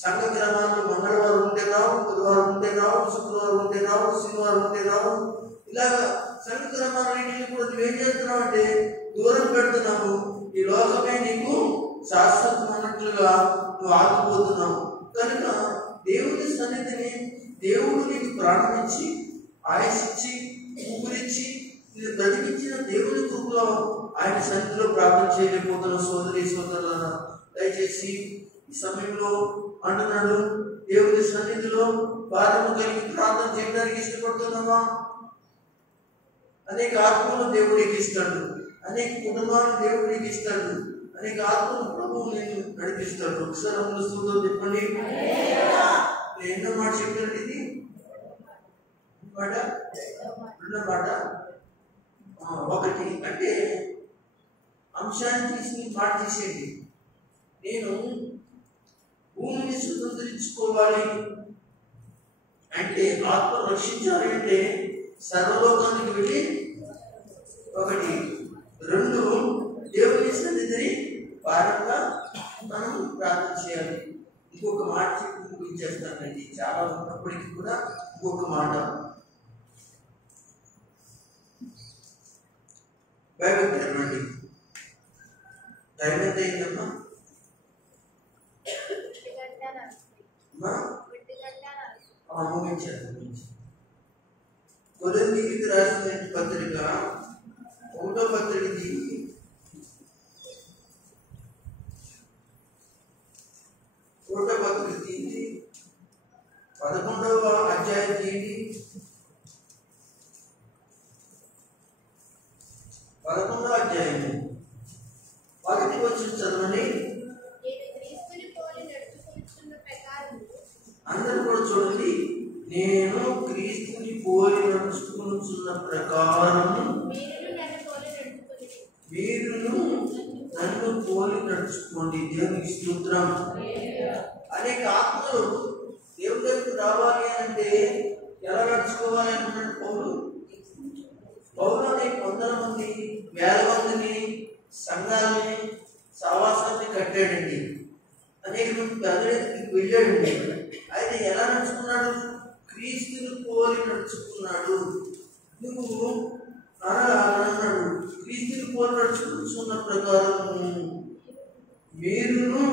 సంఘ గ్రామాల్లో మంగళవారం ఉంటే రావు, బుధవారం ఉంటే రావు, శుక్రవారం ఉంటే రావు, శనివారం ఉంటే రావు. ఇలాగా సంఘ గ్రామాలన్నింటినీ కూడా నువ్వేం చేస్తున్నావు అంటే దూరం పెడుతున్నావు. ఈ లోకమే నీకు శాశ్వతం అన్నట్లుగా నువ్వు ఆగిపోతున్నావు. కనుక దేవుని సన్నిధిని దేవుడు నీకు ప్రారంభించి ఆయుషిచ్చి ఊపిరిచ్చి నేను బ్రతికించిన దేవుని కృపలో ఆయన సన్నిధిలో ప్రార్థన చేయలేకపోతున్న సోదరి సోదరులను దయచేసి ఈ సమయంలో అంటున్నాడు, దేవుని సన్నిధిలో భారము కలిగి ప్రార్థన చేయడానికి ఇష్టపడుతున్నావా? అనేక ఆత్మలు దేవుడికి ఇస్తాడు, అనేక కుటుంబాలను దేవుడికి ఇస్తాడు, అనేక ఆత్మలు ప్రభువు నేను నడిపిస్తాడు. ఒకసారి అమలు స్తోత్రం చెప్పండి. ఎన్నో మాట చెప్పాడు ఇది మాట, రెండో మాట ఒకటి అంటే అంశాన్ని తీసి మాట తీసేయండి. నేను భూమిని స్వతంత్రించుకోవాలి అంటే ఆత్మ రక్షించాలి అంటే సర్వలోకానికి వెళ్ళి ఒకటి, రెండు దేవుని సన్నిధిని భారంగా మనం ప్రార్థన చేయాలి. ఇంకొక మాట చెప్పి ముగించేస్తానండి. చాలా ఉన్నప్పటికీ కూడా ఇంకొక మాట బైబిల్ తెరవండి. టైం ఎంత అయిందమ్మా? ముగించాను. కొరింథీయులకు రాసిన పత్రిక 1వ పత్రిక తీయండి. 1వ పత్రిక తీయండి. 11వ అధ్యాయం తీయండి. 11వ అధ్యాయం 1వ వచనం చదవండి. అందరూ కూడా చూడండి. నేను క్రీస్తుని పోలి నడుచుకున్న ప్రకారం మీరును నన్ను పోలి నడుచుకోండి. దేవునికి స్తోత్రం. అనేక ఆత్మలు దేవుని దగ్గరికి రావాలి అంటే ఎలా నడుచుకోవాలి అంటున్నాడు పౌలు. పౌలు అనేక వందల మంది వేల మందిని సంఘాలని సహవాసాన్ని కట్టాడండి. అనేక మంది పెద్దలకు వెళ్ళాడండి. అయితే ఎలా నడుచుకున్నాడు? క్రీస్తుని పోలి నడుచుకున్నాడు. నువ్వు అన్నాడు క్రీస్తుని పోలి నడుచుకున్న ప్రకారం మీరును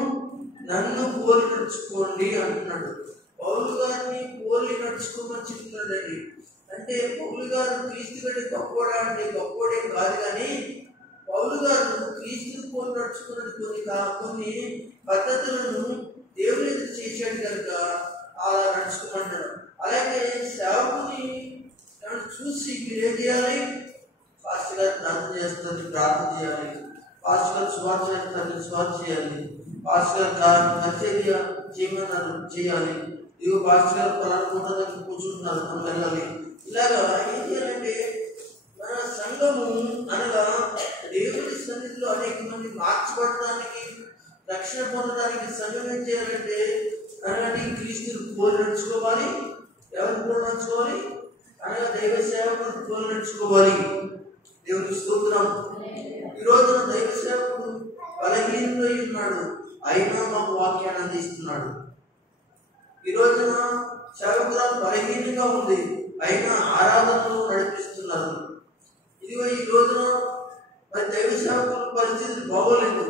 నన్ను పోలి నడుచుకోండి అంటున్నాడు. పౌలు గారిని పోలి నడుచుకోమని చెప్తున్నాడండి. అంటే పౌలు గారు క్రీస్తు కంటే గొప్పవాడా అంటే గొప్పవాడే కాదు, కానీ పౌలు గారు క్రీస్తుని పోలి నడుచుకున్నది కొన్ని పద్ధతులను దేవుని ఎదురు చేశాడు కనుక అలా నడుచుకోమన్నాడు. అలాగే సేవకుని చూసి మీరు ఏం చేయాలి? పాస్టర్ గారు ప్రార్థన చేస్తారు, ప్రార్థన చేయాలి. పాస్టర్ గారు స్వార్థ చేస్తారు, స్వార్థ చేయాలి. పాస్టర్ గారు పరిచర్య చేయమన్నారు, చేయాలి. ఇదిగో పాస్టర్ గారు పలానా పూట దగ్గర కూర్చుంటున్నారు, మనం వెళ్ళాలి. ఇలాగా ఏం చేయాలంటే మన సంఘము అనగా దేవుడి సన్నిధిలో అనేక మంది మార్చబడటానికి, రక్షణ పొందడానికి సంఘం ఏం చేయాలంటే అనగా క్రీస్తుని పోలి నడుచుకోవాలి. ఎవరిని పోలి నడుచుకోవాలి? అనగా దైవ సేవకుడు పోలి నడుచుకోవాలి. దేవుని స్తోత్రం. ఈ రోజున దైవ సేవకుడు బలహీనుడై ఉన్నాడు, అయినా మాకు వాక్యాన్ని అందిస్తున్నాడు. ఈ రోజున సేవకురాలు బలహీనంగా ఉంది, అయినా ఆరాధనలు నడిపిస్తున్నారు. ఇదిగో ఈ రోజున మరి దైవ సేవకుల పరిస్థితులు బాగోలేదు,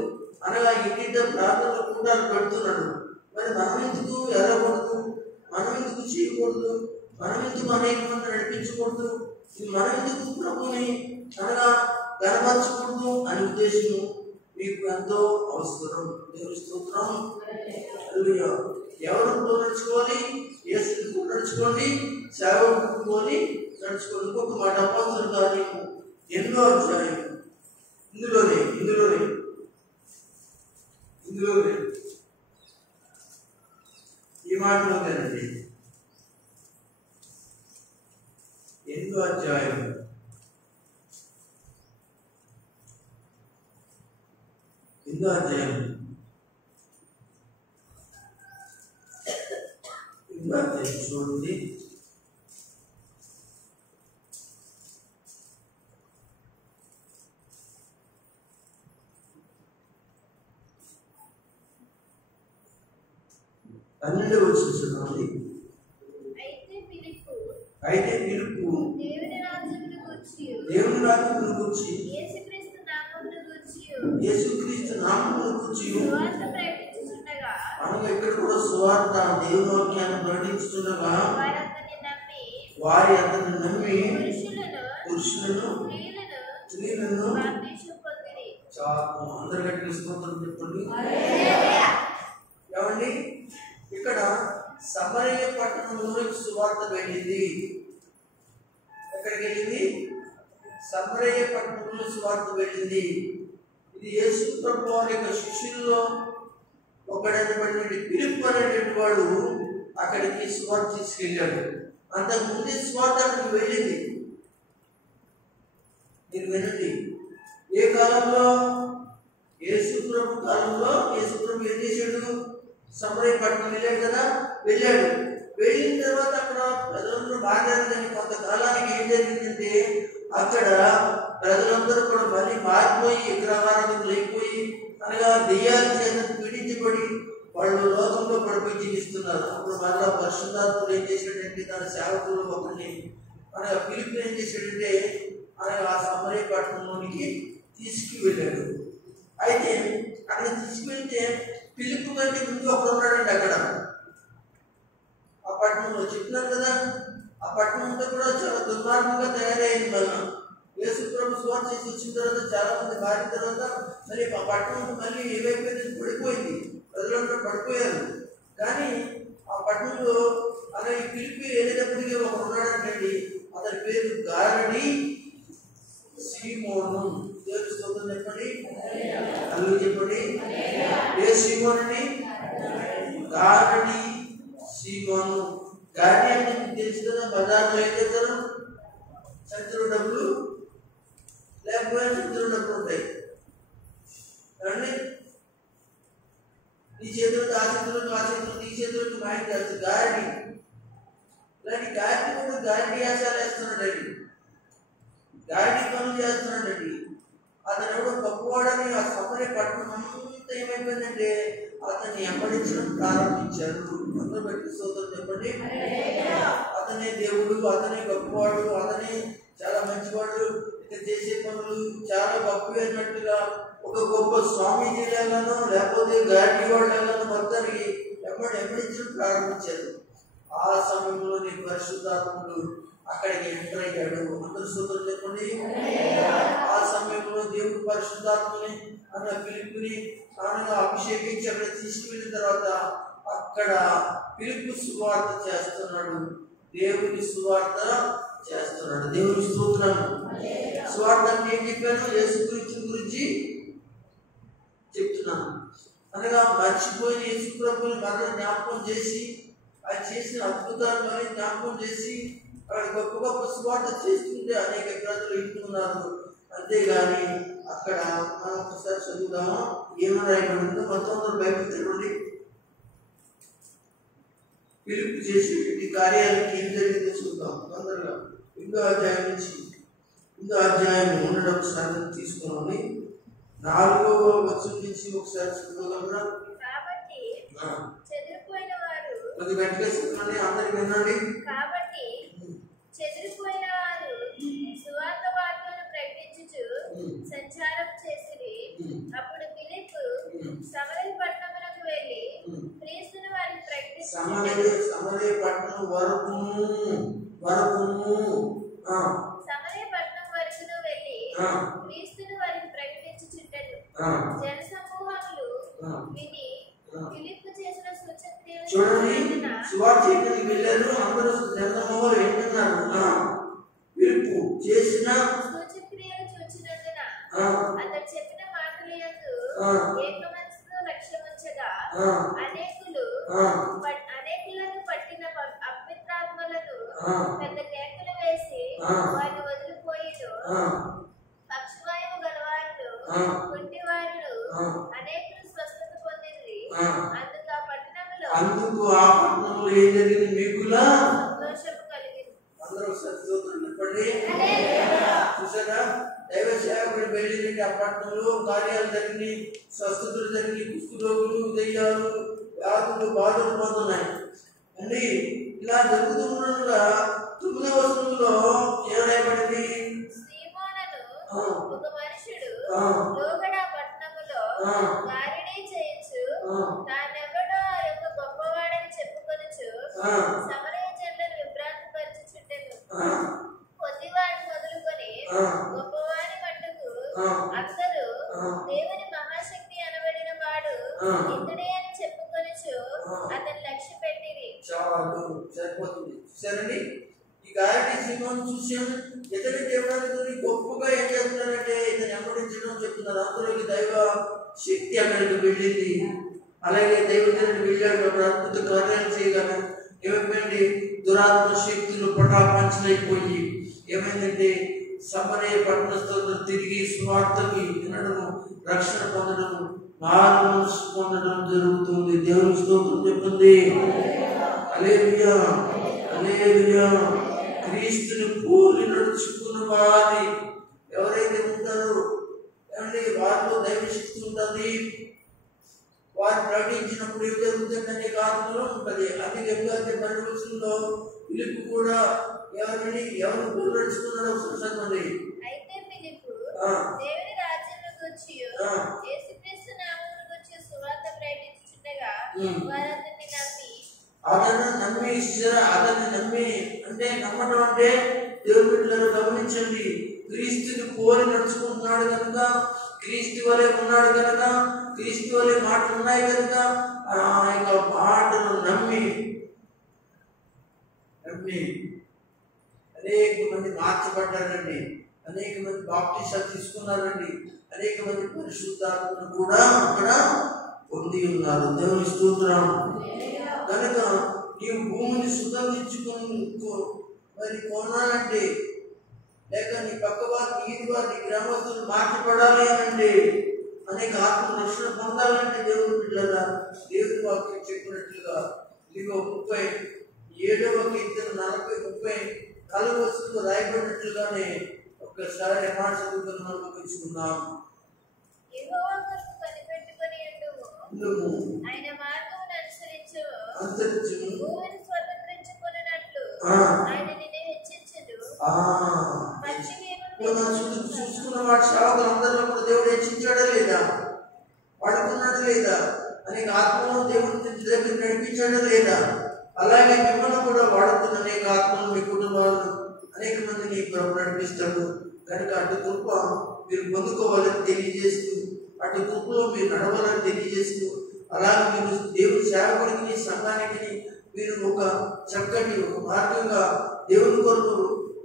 అనగా ఇంటింట ప్రార్థనలు కూడా పెడుతున్నాడు. మరి మనం ఎందుకు ఎర్రకూడదు? మనం ఎందుకు చేయకూడదు? మనం ఎందుకు అనేక మంది నడిపించకూడదు? మనం ఎందుకు ప్రభుని అనగా గణపరచకూడదు అనే ఉద్దేశం మీకు ఎంతో అవసరం. దేవుని స్తోత్రం. ఎవరు నడుచుకోవాలి? యేసుని నడుచుకోండి, సేవకుడు పోలి నడుచుకోండి. ఇంకొక మాట అపోస్తలుల కార్యము 8వ అధ్యాయం ఇందులోనే డిమాండ్లోకేనండి. 8వ అధ్యాయం 8వ అధ్యాయం చూడండి. పన్నెండు చూడండి. అయితే పిలుపు దేవుని రాజ్యమును గూర్చి యేసుక్రీస్తు నామమును గూర్చి మనం ఇక్కడ కూడా సువార్త దేవుని వాక్యాన్ని ప్రకటించుతుండగా వారి అతన్ని నమ్మి పురుషులను స్త్రీలను అందరు గట్టి చెప్పండి. ఏమండి, ఇక్కడ సమరయ పట్టణంలో సువార్త వెళ్ళింది. ఎక్కడికి వెళ్ళింది? సమరయ పట్టణంలో సువార్త వెళ్ళింది. ఇది యేసు ప్రభువు వారి యొక్క శిష్యుల్లో ఒకడైనటువంటి ఫిలిప్పు అనేటువంటి వాడు అక్కడికి సువార్త తీసుకెళ్ళాడు. అంతకుముందే సువార్తకు వెళ్ళింది. మీరు వినండి, ఏ కాలంలో? యేసు ప్రభు కాలంలో యేసు ప్రభు ఏం చేశాడు? సమరయ పట్టణం వెళ్ళాడు కదా, వెళ్ళాడు. వెళ్ళిన తర్వాత అక్కడ ప్రజలందరూ బాగానే కొంతకాలానికి ఏం జరిగిందంటే అక్కడ ప్రజలందరూ కూడా మళ్ళీ మారిపోయి విగ్రహారాధనలు అయిపోయి, అనగా దెయ్యాల చేత పీడించబడి వాళ్ళు లోకంలో పడిపోయి జీవిస్తున్నారు. అప్పుడు మళ్ళా పరిశుద్ధాత్ముడు ఏం చేశాడంటే తన సేవకులు ఒకరిని అనగా ఫిలిప్పు ఏం చేశాడంటే అనగా ఆ సమరయ పట్టణంలోనికి తీసుకువెళ్ళాడు. అయితే అక్కడ తీసుకువెళ్తే ఫిలిప్పు కంటే ముందు ఒకడు ఉన్నాడండి అక్కడ ఆ పట్టణంలో. చెప్తున్నాను కదా, ఆ పట్టణం అంతా కూడా చాలా దుర్మార్గంగా తయారైంది. మనం యేసు ప్రభు సువార్త చేసి వచ్చిన తర్వాత చాలా మంది మారిన తర్వాత మరి ఆ పట్టణం మళ్ళీ ఏవైపోయింది, పడిపోయింది. ప్రజలందరూ పడిపోయారు. కానీ ఆ పట్టణంలో అలా ఈ ఫిలిప్పు వెళ్ళేటప్పటికీ ఒకడు ఉన్నాడంటండి. అతని పేరు గారడి సీమోను. దేవుని స్తోత్రం చెప్పండి, అల్లు చెప్పండి. ఏ సీమోనని? గారడి సీమోను. గాడి అంటే మీకు తెలుసు కదా, బజార్లో ఏం చేస్తారు? సంచులు డబ్బులు లేకపోయినా సంచులు డబ్బులు ఉంటాయి అండి. ఈ చేతులకు ఆ చేతులకు, ఆ చేతులకు ఈ చేతులకు మాయం చేస్తారు. గారడి ఇలాంటి గారడి కూడా గారడి యాసాలు వేస్తున్నాడండి, గారడి పనులు చేస్తున్నాడండి. అతను ఎవడో గొప్పవాడని ఆ సమరయ పట్టణం అంతా ఏమైపోయిందంటే అతన్ని వెంబడించడం ప్రారంభించారు. అందరూ బట్టి స్తోత్రం చెప్పండి. అతనే దేవుడు, అతనే గొప్పవాడు, అతనే చాలా మంచివాడు, ఇక చేసే పనులు చాలా గొప్పమైనట్టుగా ఒక గొప్ప స్వామీజీలను లేకపోతే గాడి వాళ్ళను మొత్తానికి వెంబడించడం ప్రారంభించారు. ఆ సమయంలోని పరిశుద్ధాత్ముడు అక్కడికి ఎంటర్ అయ్యాడు. అందరూ స్తోత్రం చెప్పండి. ఆ సమయంలో దేవుడు పరిశుద్ధాత్మని అన్న ఫిలిప్పుని అనగా అభిషేకించి అక్కడ తీసుకువెళ్ళిన తర్వాత అక్కడ ఫిలిప్పు సువార్త చేస్తున్నాడు, దేవుని సువార్త చేస్తున్నాడు. దేవుని స్తోత్రం. సువార్త అంటే ఏం చెప్పాను? యేసు గురించి చెప్తున్నాను. అనగా మర్చిపోయిన యేసు ప్రభుని మరణ జ్ఞాపకం చేసి ఆయన చేసిన అద్భుతాలను జ్ఞాపకం చేసి అక్కడ గొప్ప గొప్ప సువార్త చేస్తుంటే అనేక ప్రజలు వింటున్నారు. అంతేగాని అక్కడ మనం ఒకసారి చదువుదాము, ఏమని రాయబడిందో. మొత్తం బైబిల్ చదవండి. ఫిలిప్పు చేసేటువంటి కార్యాలకి ఏం జరిగిందో చూద్దాం తొందరగా. 8వ అధ్యాయం నుంచి 8వ అధ్యాయం ఉండడం ఒకసారి తీసుకున్నామని 4వ వచనం నుంచి ఒకసారి చదువుగలరా? కొద్ది గట్టిగా చెప్పండి, అందరికి వినండి. కాబట్టి చెదిరిపోయిన వారు సువార్త వార్తను ప్రకటించుచు సంచారం చేసిరి. అప్పుడు ఫిలిప్పు సమరయ పట్టణమునకు వెళ్ళి క్రీస్తును వారికి ప్రకటించుచుండెను. సమరయ పట్టణం వరకును వెళ్ళి క్రీస్తును వారికి ప్రకటించుచుండెను. జనసమూహములు విని ఫిలిప్పు చేసిన సూచక్రియలు చూడండి. సువార్త చేయడానికి వెళ్ళారు అందరూ. జనసమూహాలు ఏంటన్నారు? ఫిలిప్పు చేసిన సూచక్రియలు చూచినందున అతడు చెప్పిన మాటల యందు ఏక మనసుతో లక్ష్యముంచగా అనేకులు వారిని వదిలిపోయిను. పక్షవాయువు గలవాళ్ళు, కుంటివాళ్ళు అనేకులు స్వస్థత పొందింది. అందుకు ఆ పట్టణంలో ఏం జరిగింది? మీకులా సంతోషము కలిగింది. అందరూ స్తోత్రం చెప్పండి. చూసారా, దైవ సేవకుడు వెళ్ళిందంటే ఆ పట్టణంలో కార్యాలు జరిగినాయి, స్వస్థతలు జరిగినాయి, కుష్ఠరోగులు, దెయ్యాలు, వ్యాధులు, బాధలు పొందున్నాయి అండి. ఇలా జరుగుతుండగా 9వ వచనంలో ఏమైపడింది? సీమోనును ఒక మనుషుడు లోగడ పట్టణములో గారిడి చేయించు తానెవడో ఆ యొక్క గొప్పవాడని చెప్పుకొనుచు సమరయ జనులను విభ్రాంతిపరచుచుండెను. కొద్దివాడు మొదలుకొని గొప్పవాని మట్టుకు అందరూ దేవుని మహాశక్తి అనబడిన వాడు ఇతడే అని చెప్పుకొనుచు అతని లక్ష్య పెట్టిరి. చాలు, సరిపోతుంది. సరేండి, ఈ గాయని సింహం చూసాం. ఇతని దేవుడు గొప్పగా ఏం చేస్తున్నారంటే ఇతను వెంబడించడం చెప్తున్నారు. అందులోకి దైవ శక్తి అక్కడికి వెళ్ళింది. అలాగే దైవజనుడు వెళ్ళాడు, అక్కడ అద్భుత కార్యాలు చేయగలను. ఏమైపోయింది? దురాత్మ శక్తులు పటాపంచలైపోయి ఏమైందంటే సమరయ పట్టణస్థులు తిరిగి స్వార్థకి వినడము, రక్షణ పొందడం, మారు మనసు పొందడం జరుగుతుంది. దేవుని స్తోత్రం చెప్తుంది. హల్లెలూయా, హల్లెలూయా. క్రీస్తుని పోలి నడుచుకున్న వారి ఎవరైతే ఉంటారో ఏమండి, వారిలో దైవ శక్తి ఉంటుంది. వారు ప్రకటించినప్పుడు ఏం జరుగుతుందనే ఆత్మలో ఉంటుంది. అందుకే పరివచనంలో ఫిలిప్పు కూడా ఎవరు పోలి నడుచుకున్నారో సంగతి. అయితే ఫిలిప్పు దేవుని రాజ్యమును గూర్చి యేసుక్రీస్తు నామమును గూర్చి సువార్త ప్రకటించుచుండగా వారు అతన్ని నమ్మి అంటే నమ్మడం అంటే దేవుని బిడ్డలను గమనించండి. క్రీస్తుని పోలి నడుచుకుంటున్నాడు కనుక, క్రీస్తు వలె ఉన్నాడు కనుక, క్రీస్తు వలె మాటలు ఉన్నాయి కనుక ఆ యొక్క మాటను నమ్మి అనేక మంది మార్చబడ్డారండి. అనేక మంది బాప్టిజాలు తీసుకున్నారండి. అనేక మంది పరిశుద్ధాత్మను కూడా అక్కడ పొంది ఉన్నారు. దేవుని స్తోత్రం. కనుక నీవు భూమిని శుద్ధీకరించుకొని మరి కొనాలంటే, లేక నీ పక్క వారు, నీటి వారు, నీ గ్రామస్తులు మార్చబడాలి అంటే, అనేక ఆత్మ రక్షణ పొందాలంటే దేవుని బిడ్డలారా దేవుని వాక్యం చెప్పినట్లుగా ఇదిగో 37వ కీర్తన 40-30 వచనంలో రాయబడినట్లుగానే ఒక్కసారి మాట చదువుకొని మనం ముగించుకుందాం. ఆయన మార్గమును అనుసరించు భూమిని స్వతంత్రించుకొనున్నట్లు ఆయన నిన్ను హెచ్చించును. చూసుకున్న వాటి సేవకులందరిలో కూడా దేవుడు హెచ్చించాడా లేదా, వాడుకున్నాడు లేదా, అనేక ఆత్మలను దేవుడి దగ్గర నడిపించాడా లేదా? అలాగే మిమ్మల్ని కూడా వాడుతున్న అనేక ఆత్మలు, మీ కుటుంబాలను అనేక మందిని నడిపిస్తాడు. కనుక అటు కృప మీరు పొందుకోవాలని తెలియజేస్తూ, అటు కృపలో మీరు నడవాలని తెలియజేస్తూ, అలాగే మీరు దేవుని సేవకుడికి, సంఘానికి మీరు ఒక చక్కటి మార్గంగా దేవుని కొరకు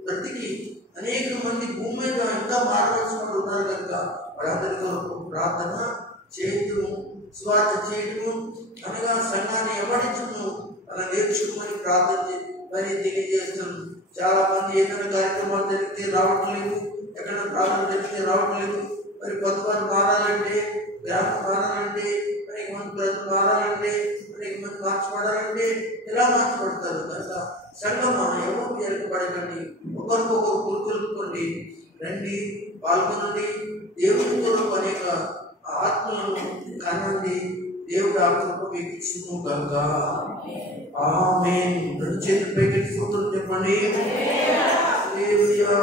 బ్రతికి అనేక మంది భూమి మీద ఇంకా మారవలసిన వాళ్ళు ఉన్నారు కనుక వాళ్ళందరి కొరకు ప్రార్థన చేయటము, స్వార్థ చేయటము, అనగా సంఘాన్ని ఎవరించము అలా నేర్చుకోమని ప్రార్థన మరి తెలియజేస్తాను. చాలా మంది ఏదైనా కార్యక్రమాలు జరిగితే రావట్లేదు, ఎక్కడ ప్రార్థన జరిగితే రావట్లేదు. మరి కొత్త వారు మారాలంటే, గ్రామం మారాలంటే, అనేక మంది ప్రజలు మారాలంటే, అనేక మంది మార్చబడాలంటే ఎలా మార్చబడతారు? కనుక సంఘమా ఎవరు ఎరకబడకండి, ఒకరికొకరు పురుకొల్పుకోండి, రండి, పాల్గొనండి, దేవుని కొరకు అనేక ఆత్మలను కనండి. దేవుడు ఆ కృప మీకు ఇచ్చును కనుక ఆమేన్. రెండు చేతులు పైకి స్తోత్రం చెప్పండి. హల్లెలూయా.